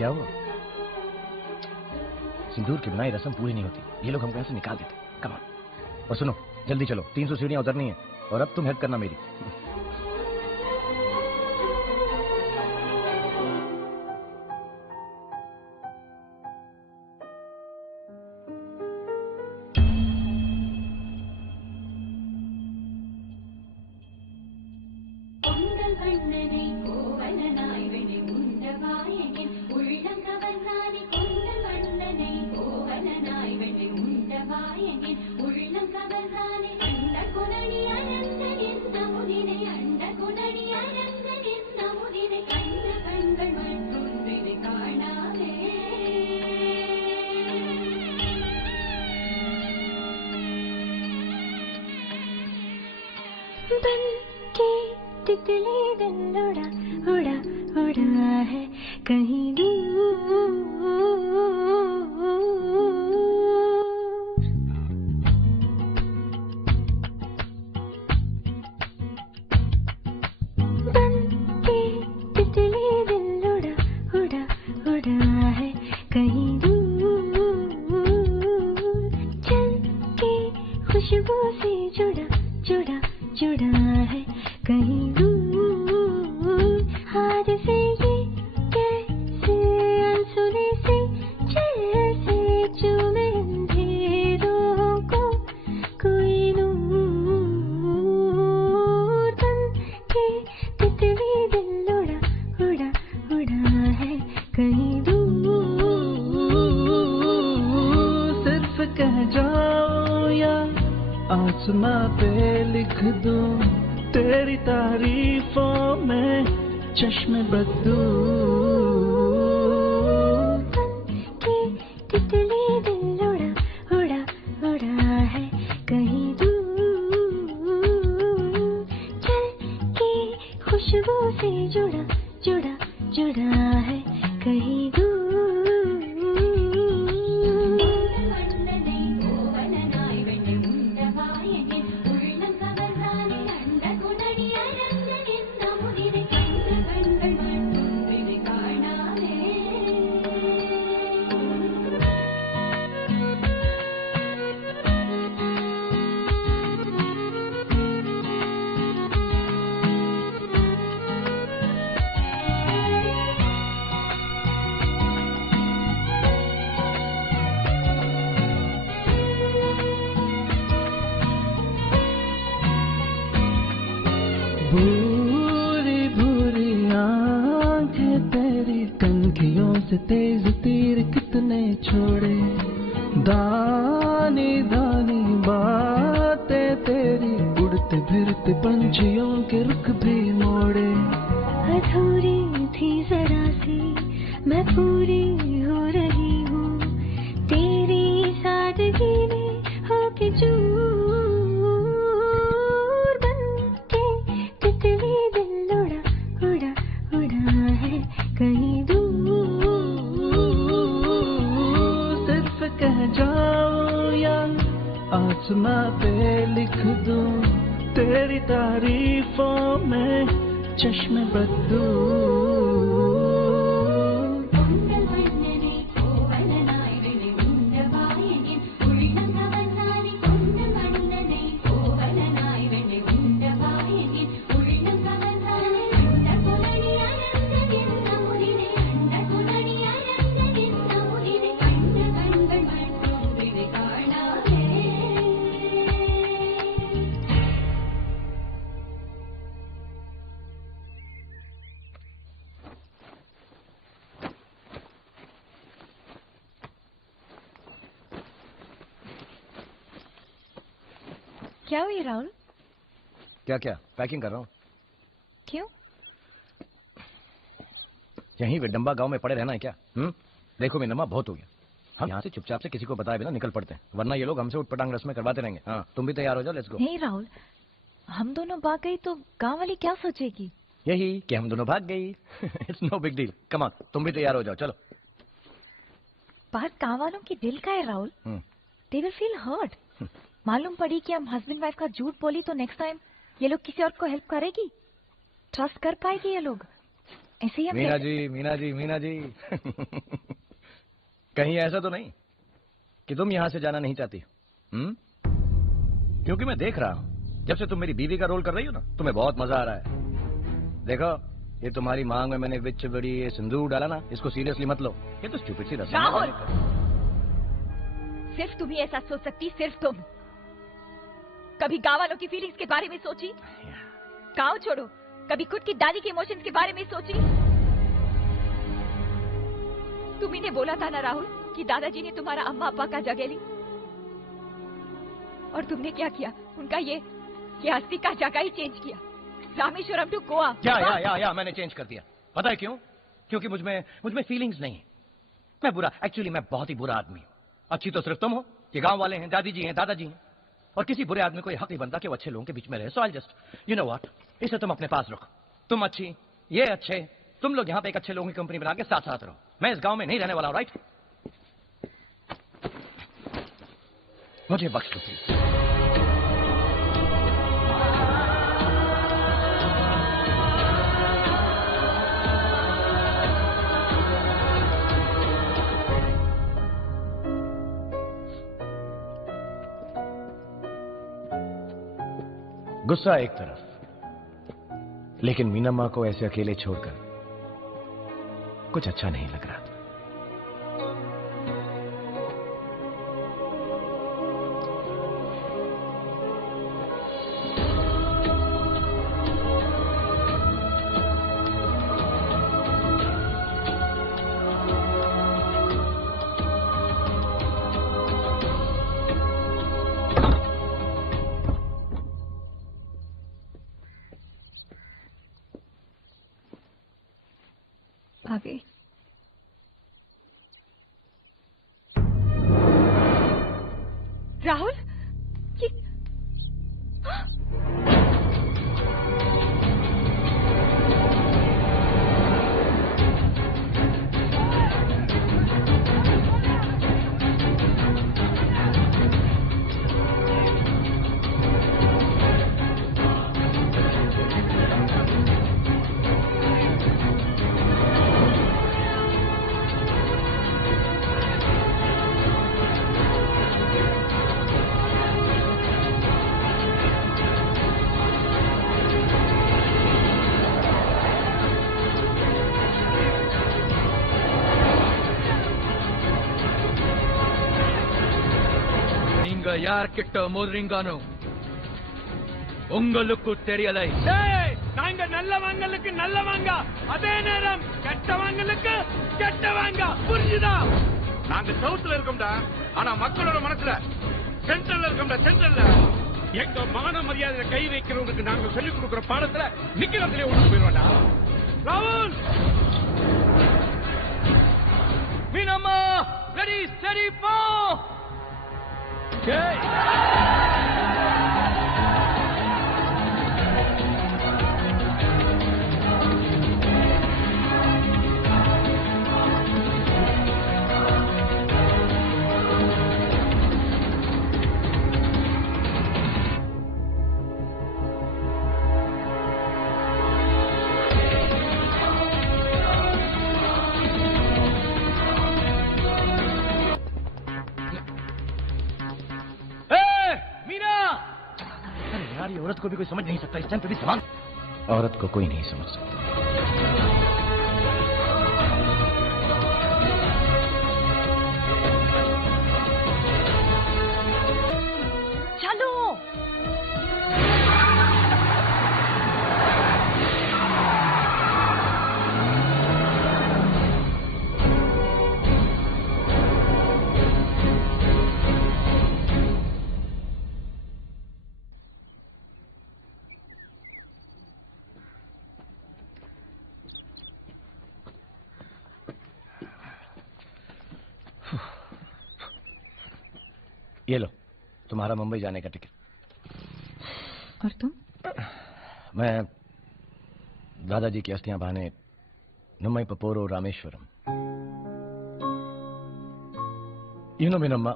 क्या हुआ? सिंदूर के बिना ये रस्म पूरी नहीं होती. ये लोग हमको यहाँ से निकाल देते. Come on. और सुनो, जल्दी चलो. 300 सीढ़ियां उतरनी है और अब तुम हेल्प करना मेरी. बन के तितली दिल उड़ा उड़ा उड़ा है कहीं दूर. बन के तितली दिल उड़ा उड़ा उड़ा है कहीं दूर. चल के खुशबू से जुड़ा जुड़ा जुड़ा है कहीं दूर. हाथ से ये कैसे अनसुने से जैसे चूमे अंधेरों को कोई नूर. बन के तितली दिल उड़ा उड़ा उड़ा है कहीं दूर. सिर्फ कह जाओ या आसमां पे लिख दूं तेरी तारीफों में चश्मे बदलूं. के तितली दिल उड़ा उड़ा उड़ा है कहीं दूर. चल के खुशबू से जुड़ा जुड़ा जुड़ा है कहीं दूर. भूरी भूरी आंखें तेरी कनखियों से तेज तीर कितने छोड़े. दानी दानी बातें तेरी उड़ते फिरते पंछियों के रुख भी मोड़े. अधूरी थी जरा सी मैं पूरी हो रही हूँ तेरी सादगी ने होके चूर. बन के तितली दिल उड़ा उड़ा उड़ा है कहीं दूर. सिर्फ कह जाओ या आसमां पे लिख दूं तेरी तारीफों में चश्मे बद्दू क्या हुई राहुल? क्या क्या पैकिंग कर रहा हूँ। क्यों? यहीं विडम्बा गांव में पड़े रहना है क्या? देखो मीनम्मा, बहुत हो गया। हम यहाँ से चुपचाप से किसी को बताए बिना निकल पड़ते हैं, वरना ये लोग हमसे उठपटांग रस्में करवाते रहेंगे। हाँ, तुम भी तैयार हो जाओ, लेट्स गो। नहीं राहुल, हम दोनों भाग गई तो गांव वाली क्या सोचेगी? यही कि हम दोनों भाग गई। It's no big deal. Come on, तुम भी तैयार हो जाओ, चलो। बात गांव वालों की दिल का है Rahul. They will feel hurt. मालूम पड़ी कि हम हस्बैंड वाइफ का झूठ बोली तो नेक्स्ट टाइम ये लोग किसी और को हेल्प करेगी? ट्रस्ट कर पाएगी ये लोग? ऐसे ही हम मीना जी, मीना जी कहीं ऐसा तो नहीं कि तुम यहां से जाना नहीं चाहती? क्योंकि मैं देख रहा हूं, जब से तुम मेरी बीवी का रोल कर रही हो ना, तुम्हें बहुत मजा आ रहा है। देखो, ये तुम्हारी मांग में मैंने विच बड़ी ये सिंदूर डाला ना, इसको सीरियसली मत लो। ये तो स्टूपिड सी रस्म है। सिर्फ तुम ही ऐसा सोच सकती, सिर्फ तुम। कभी गांव वालों की फीलिंग्स के बारे में सोची? गांव छोड़ो, कभी खुद की दादी के इमोशंस के बारे में सोची? तुम्ही ने बोला था ना राहुल कि दादाजी ने तुम्हारा अम्मा अब्बा का जगह ली, और तुमने क्या किया? उनका ये अस्थि का जगह ही चेंज किया, रामेश्वरम टू गोवा। या मैंने चेंज कर दिया। पता है क्यों? क्योंकि मुझमें फीलिंग्स नहीं है। मैं बुरा, एक्चुअली मैं बहुत ही बुरा आदमी हूँ। अच्छी तो सिर्फ तुम हो, ये गांव वाले हैं, दादी जी हैं, दादाजी हैं, और किसी बुरे आदमी को यह हक नहीं बनता कि वो अच्छे लोगों के बीच में रहे। So I just, you know what, इसे तुम अपने पास रखो। तुम अच्छी, ये अच्छे, तुम लोग यहाँ पे एक अच्छे लोगों की कंपनी बना के साथ साथ रहो। मैं इस गांव में नहीं रहने वाला हूं, राइट? मुझे बख्श दो प्लीज। गुस्सा एक तरफ, लेकिन मीनम्मा को ऐसे अकेले छोड़कर कुछ अच्छा नहीं लग रहा। आगे राहुल, ये யார் கிட்ட மோதுறீங்கனோ உங்களுக்கு தெரியலை. நாங்க நல்லவங்களுக்கு நல்லவங்க, அதே நேரம் கெட்டவங்களுக்கு கெட்டவங்க. புரிஞ்சுதா? நாங்க சவுத்துல இருக்கோம்டா, ஆனா மக்களோட மனசுல சென்ட்ரல்ல இருக்கோம்டா, சென்ட்ரல்ல. எங்க மான மரியாதையில கை வைக்கிறவங்களுக்கு நாங்க சொல்லிக் கொடுக்கிற பாடத்துல நிக்கிறதுலயே ஒண்ணு போயிடுவாண்டா. ராகுல், மீனம்மா, ரெடி ஸ்டெடி போ. औरत को भी कोई समझ नहीं सकता, इस टाइम पे भी सवाल। औरत को कोई नहीं समझ सकता। चलो ये लो तुम्हारा मुंबई जाने का टिकट। और तुम? मैं दादाजी की अस्थियां बहाने नुम्मई पपोरो रामेश्वरम। यू नो मिनम्मा,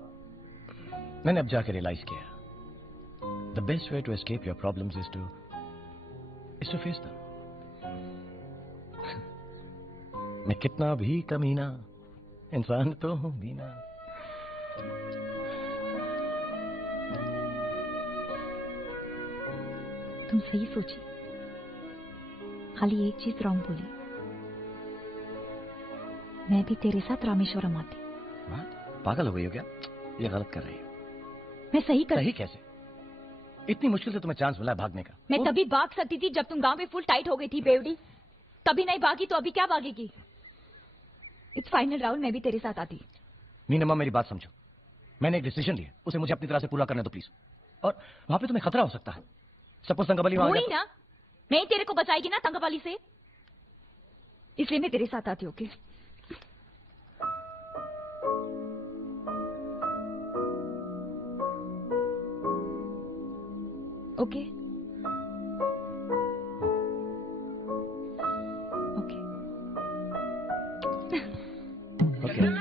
मैंने अब जाकर रियलाइज किया the best way to escape your problems is to face them. मैं कितना भी कमीना इंसान तो हूं बीना। तुम सही सोची, खाली एक चीज रॉन्ग बोली। मैं भी तेरे साथ रामेश्वरम आती। पागल हो गई हो क्या? ये गलत कर रही हो। मैं सही कर। सही कैसे? इतनी मुश्किल से तुम्हें चांस मिला है भागने का। मैं तभी भाग सकती थी जब तुम गांव में फुल टाइट हो गई थी बेवड़ी। तभी नहीं भागी तो अभी क्या भागेगी? इट्स फाइनल राहुल, मैं भी तेरे साथ आती। मीनम्मा मेरी बात समझो, मैंने एक डिसीजन लिया, उसे मुझे अपनी तरह से पूरा करने दो प्लीज। और वहां पे तुम्हें खतरा हो सकता है। सपोज तंगवाली वहां वही ना, मैं ही तेरे को बचाएगी ना तंगवाली से, इसलिए मैं तेरे साथ आती। Okay okay okay okay.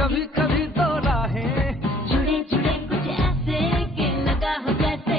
कभी कभी तो राहें जुड़े जुड़े कुछ ऐसे के लगा हो जैसे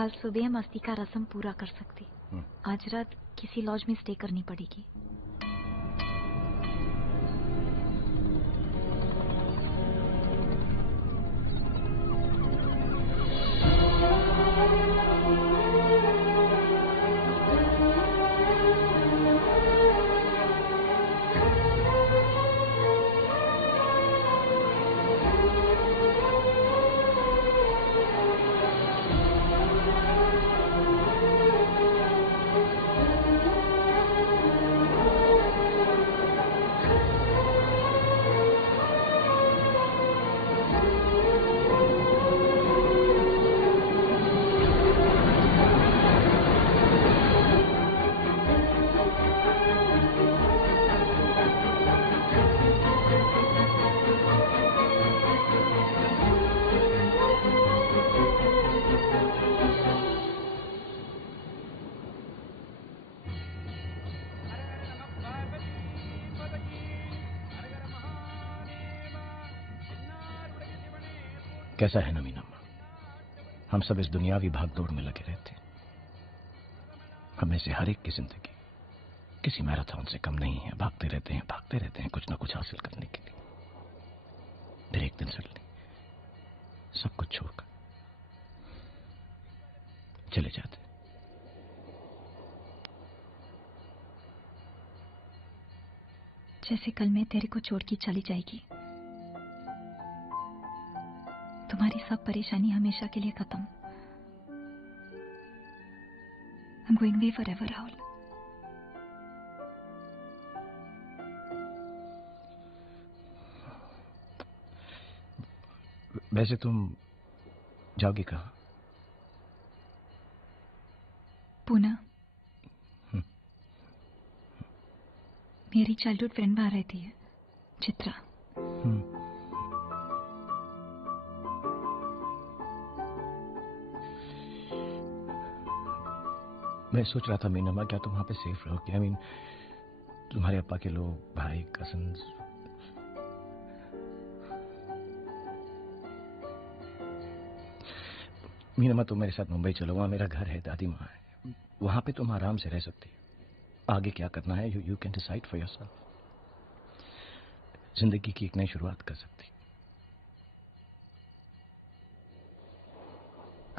कल सुबह मस्ती का रस्म पूरा कर सकती। आज रात किसी लॉज में स्टे करनी पड़ेगी। कैसा है नमीनम्मा? हम सब इस दुनियावी भागदौड़ में लगे रहते हैं। हमें से हर एक की जिंदगी किसी मैराथन से कम नहीं है। भागते रहते हैं कुछ ना कुछ हासिल करने के लिए। फिर एक दिन सडनली सब कुछ छोड़कर चले जाते। जैसे कल मैं तेरे को छोड़ के चली जाएगी, तुम्हारी सब परेशानी हमेशा के लिए खत्म। I'm going away forever, Rahul. वैसे तुम जाओगी कहाँ? पुणे। मेरी चाइल्डहुड फ्रेंड वहां रहती है, चित्रा। मैं सोच रहा था मीनम्मा, क्या तुम वहां पे सेफ रहोगे? आई मीन तुम्हारे अप्पा के लोग, भाई, कजन्स। मीनम्मा तुम मेरे साथ मुंबई चलो, वहां मेरा घर है, दादी माँ है, वहां पे तुम आराम से रह सकती हो। आगे क्या करना है you can decide for yourself. जिंदगी की एक नई शुरुआत कर सकती।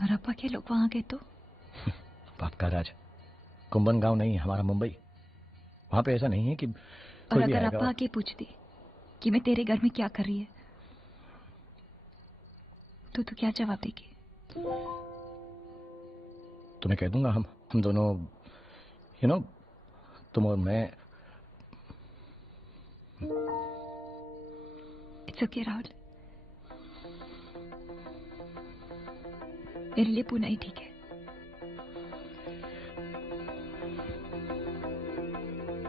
और अप्पा के लोग वहां गए तो? बाप का राज, कुंभन गांव नहीं है हमारा, मुंबई। वहां पे ऐसा नहीं है कि और अगर अप्पा आके पूछती कि मैं तेरे घर में क्या कर रही है, तो तू क्या जवाब देगी? तुम्हें कह दूंगा हम दोनों, तुम और मैं। इट्स ओके राहुल, मेरे लिए पुणे ही ठीक है।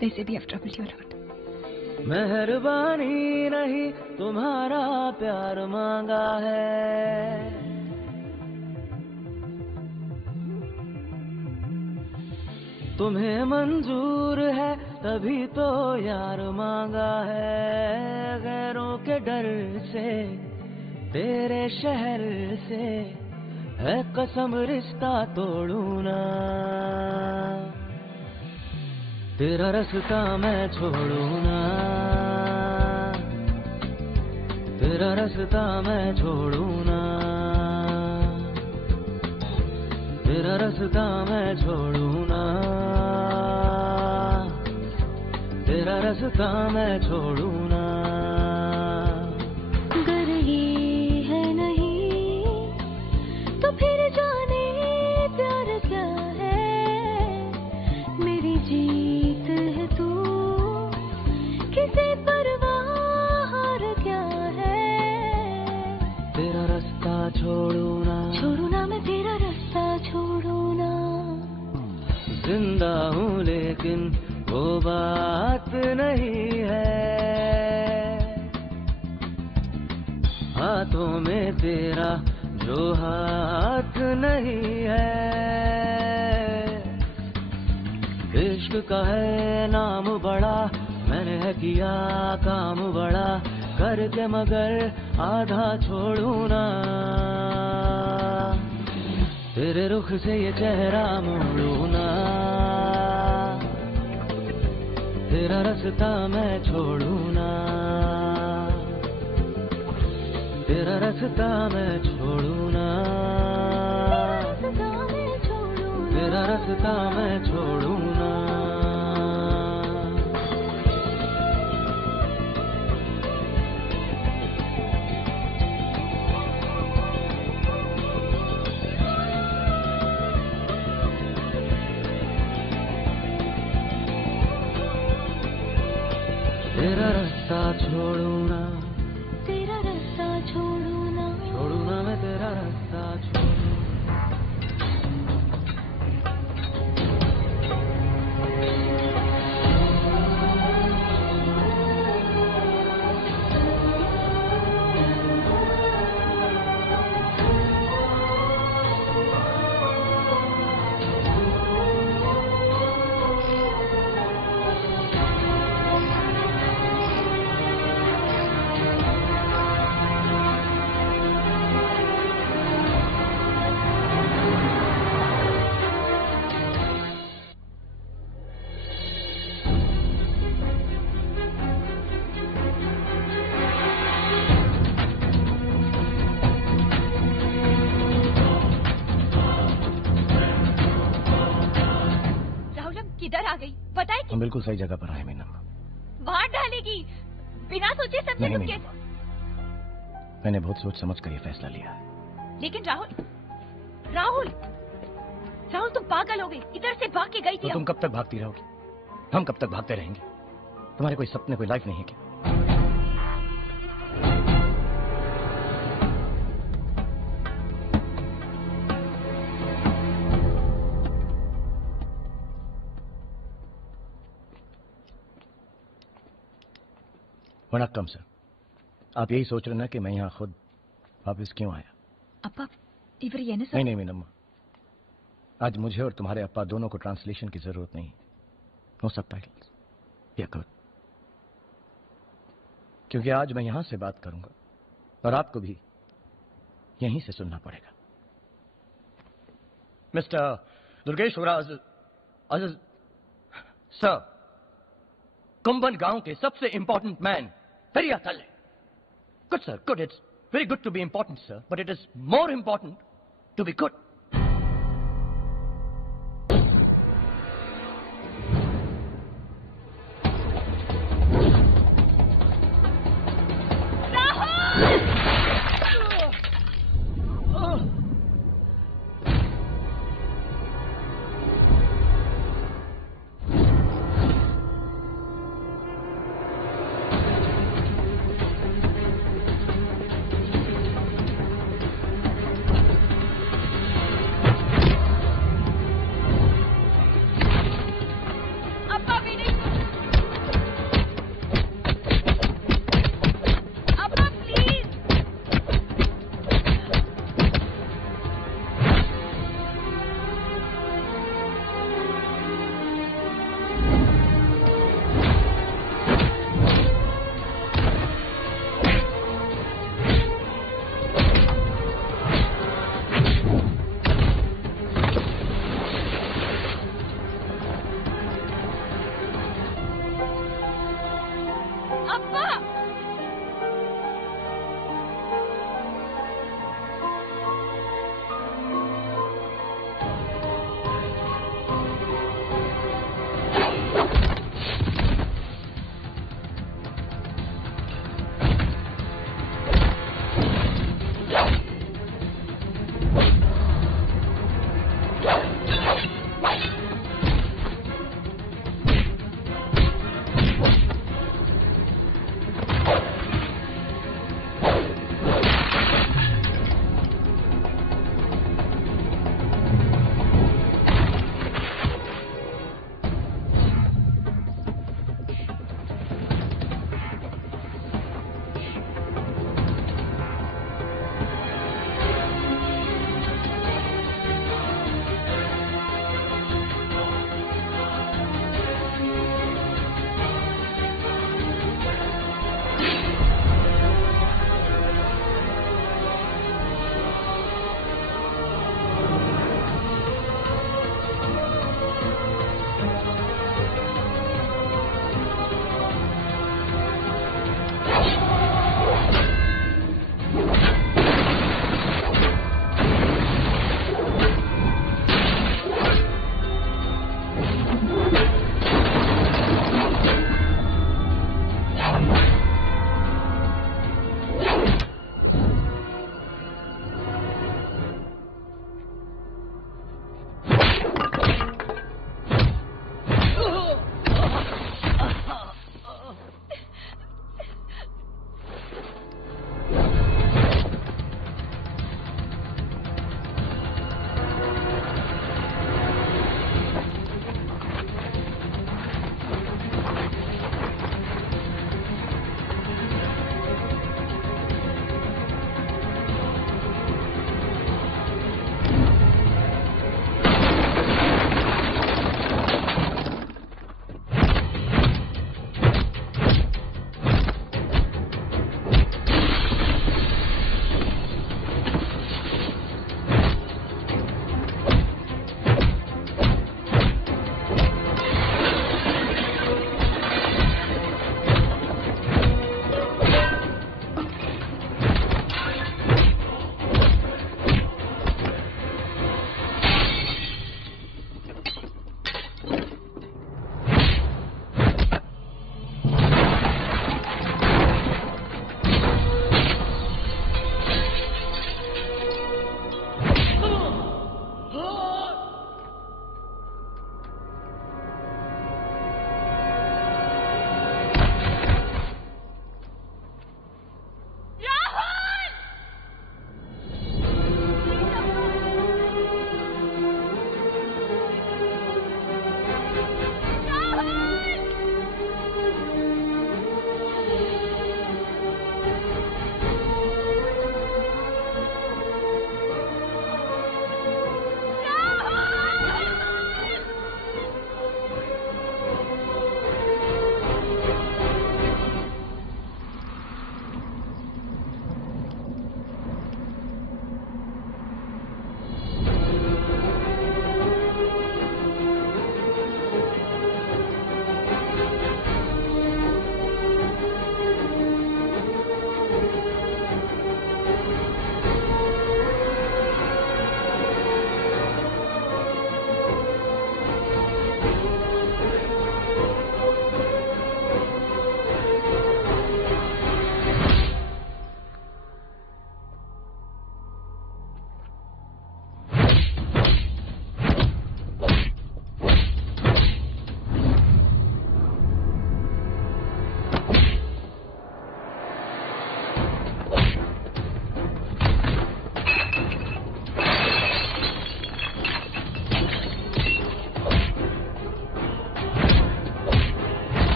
वैसे भी after all you are lot. मेहरबानी नहीं तुम्हारा प्यार मांगा है, तुम्हें मंजूर है तभी तो यार मांगा है। गैरों के डर से तेरे शहर से है कसम रिश्ता तोड़ू ना, तेरा रास्ता मैं छोड़ू ना, तेरा रास्ता मैं छोड़ू ना, तेरा रास्ता मैं छोड़ू ना, तेरा रास्ता मैं छोड़ू ना। अगर ये है नहीं तो फिर जाने प्यार क्या है। मेरी जीत है तू, किसे परवाह हार क्या है। तेरा रास्ता छोड़ू ना, छोड़ू ना मैं तेरा रास्ता छोड़ू ना। जिंदा हूँ लेकिन वो बात नहीं है, हाथों में तेरा जो हाथ नहीं है। इश्क का है नाम बड़ा, मैंने है किया काम बड़ा, करके मगर आधा छोड़ू ना। तेरे रुख से ये चेहरा मोड़ू ना, तेरा रास्ता मैं छोड़ू ना, तेरा रास्ता मैं छोड़ू ना, तेरा रास्ता मैं छोड़ू ना। तेरा रास्ता छोड़ू ना, तेरा रास्ता छोड़ू ना, छोड़ू ना मैं तेरा रास्ता छोड़ू। किधर आ गई पता है? हम बिल्कुल सही जगह पर आए मीना। वहां डालेगी बिना सोचे समझे नहीं तुम मीना, मैंने बहुत सोच समझ कर ये फैसला लिया है। लेकिन राहुल राहुल राहुल तुम पागल हो गई, इधर से भाग के गई थी। तो तुम कब तक भागती रहोगी? हम कब तक भागते रहेंगे? तुम्हारे कोई सपने, कोई लाइफ नहीं है क्या? वनक्कम सर, आप यही सोच रहे ना कि मैं यहाँ खुद वापस क्यों आया? अप्पा इवर ये नहीं नहीं मीनम्मा, आज मुझे और तुम्हारे अप्पा दोनों को ट्रांसलेशन की जरूरत नहीं। नो सबटाइटल्स या गुड, क्योंकि आज मैं यहां से बात करूंगा और आपको भी यहीं से सुनना पड़ेगा। मिस्टर दुर्गेश्वर सर, कुंभन गांव के सबसे इंपॉर्टेंट मैन पेरियाथल है। Good sir, good, it's very good to be important sir, but it is more important to be good.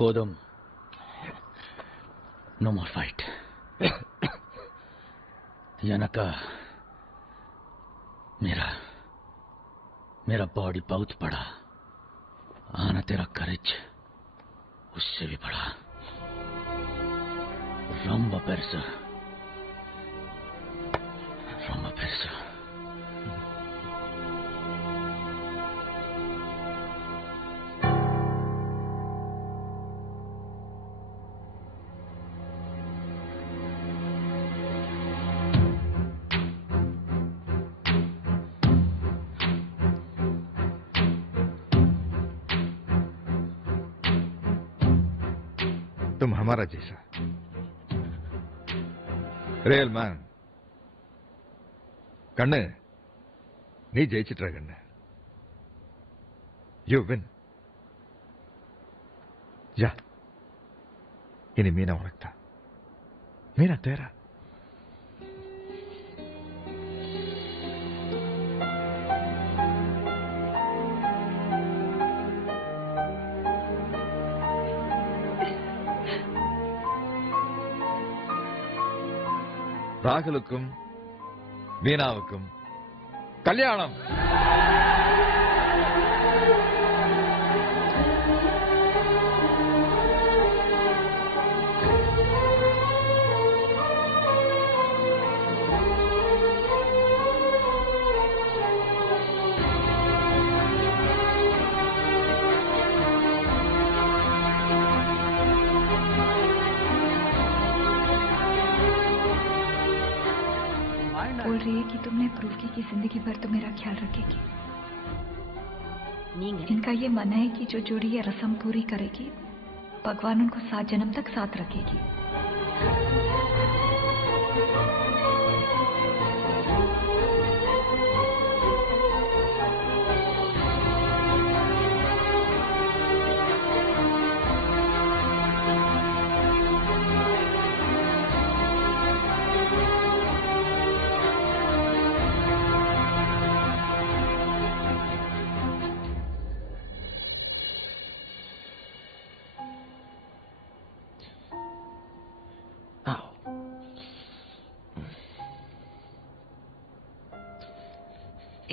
Podum. No more fight. Yanaka, मेरा बॉडी बहुत बड़ा, आना तेरा करेज उससे भी बड़ा। Romba persa. तुम हमारा जैसा रियल मैन कण्णु நீ ஜெயிச்சிட்ட கண்ணு யூ வின் जा இனி மீனா உனக்கு தான் மீனா तेरा ராகுலுக்கும் மீனாவுக்கும் கல்யாணம். बोल रही है कि तुमने प्रूव की कि जिंदगी भर तो मेरा ख्याल रखेगी। इनका ये मन है कि जो जोड़ी ये रस्म पूरी करेगी भगवान उनको 7 जन्म तक साथ रखेगी।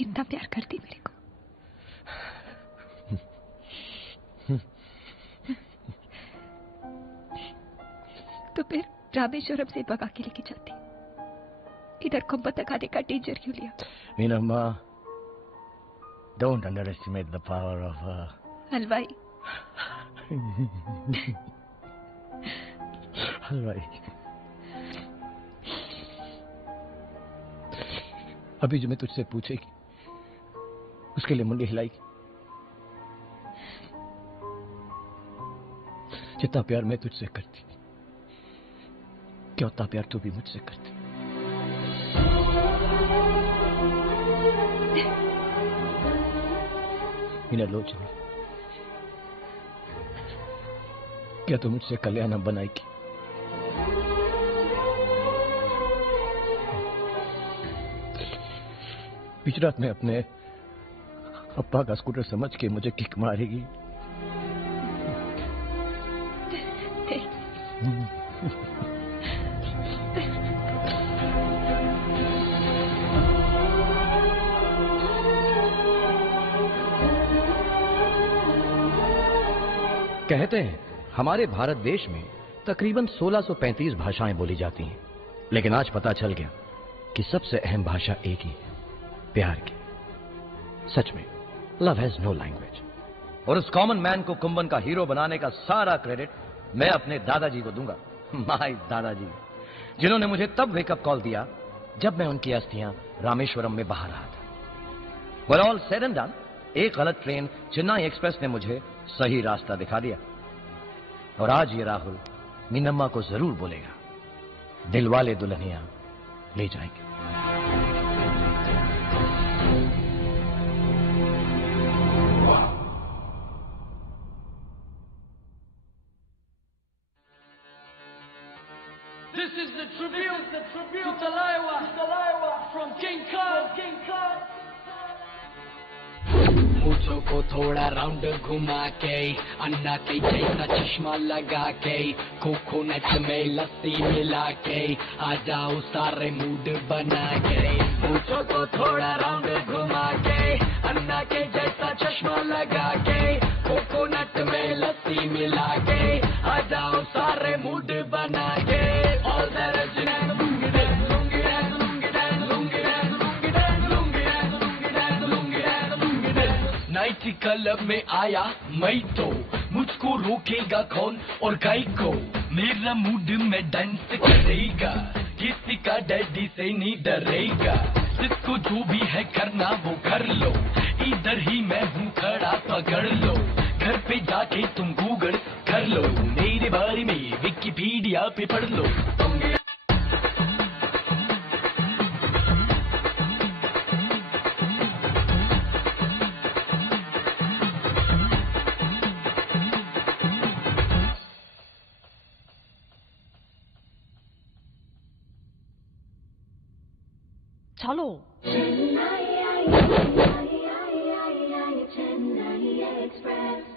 इतना प्यार करती मेरे को। तो फिर रामेश्वरम से भगा के लेके जाती। इधर कुंभ तक आने का डेंजर क्यों लिया? मीनम्मा, don't underestimate the power of हलवाई। हलवाई। अभी जो मैं तुझसे पूछेगी उसके लिए मुंडी हिलाएगी। जितना प्यार मैं तुझसे करती क्या उतना प्यार तू भी मुझसे करती। मीना लोचनी, क्या तू मुझसे कल्याण बनाएगी? बीच रात में अपने अप्पा का स्कूटर समझ के मुझे किक मारेगी। कहते हैं हमारे भारत देश में तकरीबन 1635 भाषाएं बोली जाती हैं, लेकिन आज पता चल गया कि सबसे अहम भाषा एक ही है, प्यार की। सच में लव हैज नो लैंग्वेज। और उस कॉमन मैन को कुंभन का हीरो बनाने का सारा क्रेडिट मैं अपने दादाजी को दूंगा। माय दादाजी, जिन्होंने मुझे तब वेकअप कॉल दिया जब मैं उनकी अस्थियां रामेश्वरम में बहा रहा था। Well, all said and done, एक गलत ट्रेन चेन्नई एक्सप्रेस ने मुझे सही रास्ता दिखा दिया। और आज ये राहुल मीनम्मा को जरूर बोलेगा, दिलवाले दुल्हनिया ले जाएंगे। This is the tribute to Talaiwa from King Kong. मूछों को थोड़ा राउंड घुमा के, अन्ना के जैसा चश्मा लगा के, कोकोनट में लस्सी मिला के, आ जाओ सारे मूड बना के। मूछों को थोड़ा राउंड घुमा के, अन्ना के जैसा चश्मा लगा के, कोकोनट में लस्सी मिला के, आ जाओ सारे मूड बना के। All that is in and lungi dance, lungi dance, lungi dance, lungi dance, lungi dance, lungi dance, lungi dance, lungi dance, lungi dance। Night club में आया मैं तो, मुझको रोकेगा कौन और गाय को, मेरा मूड में डांस करेगा, किसी का डैडी से नहीं डरेगा, जिसको जो भी है करना वो कर लो, इधर ही मैं हूँ खड़ा पकड़ लो, घर पे जाके तुम गूगल कर लो, मेरे बारे में विकिपीडिया पे पढ़ लो। चलो Chennai Express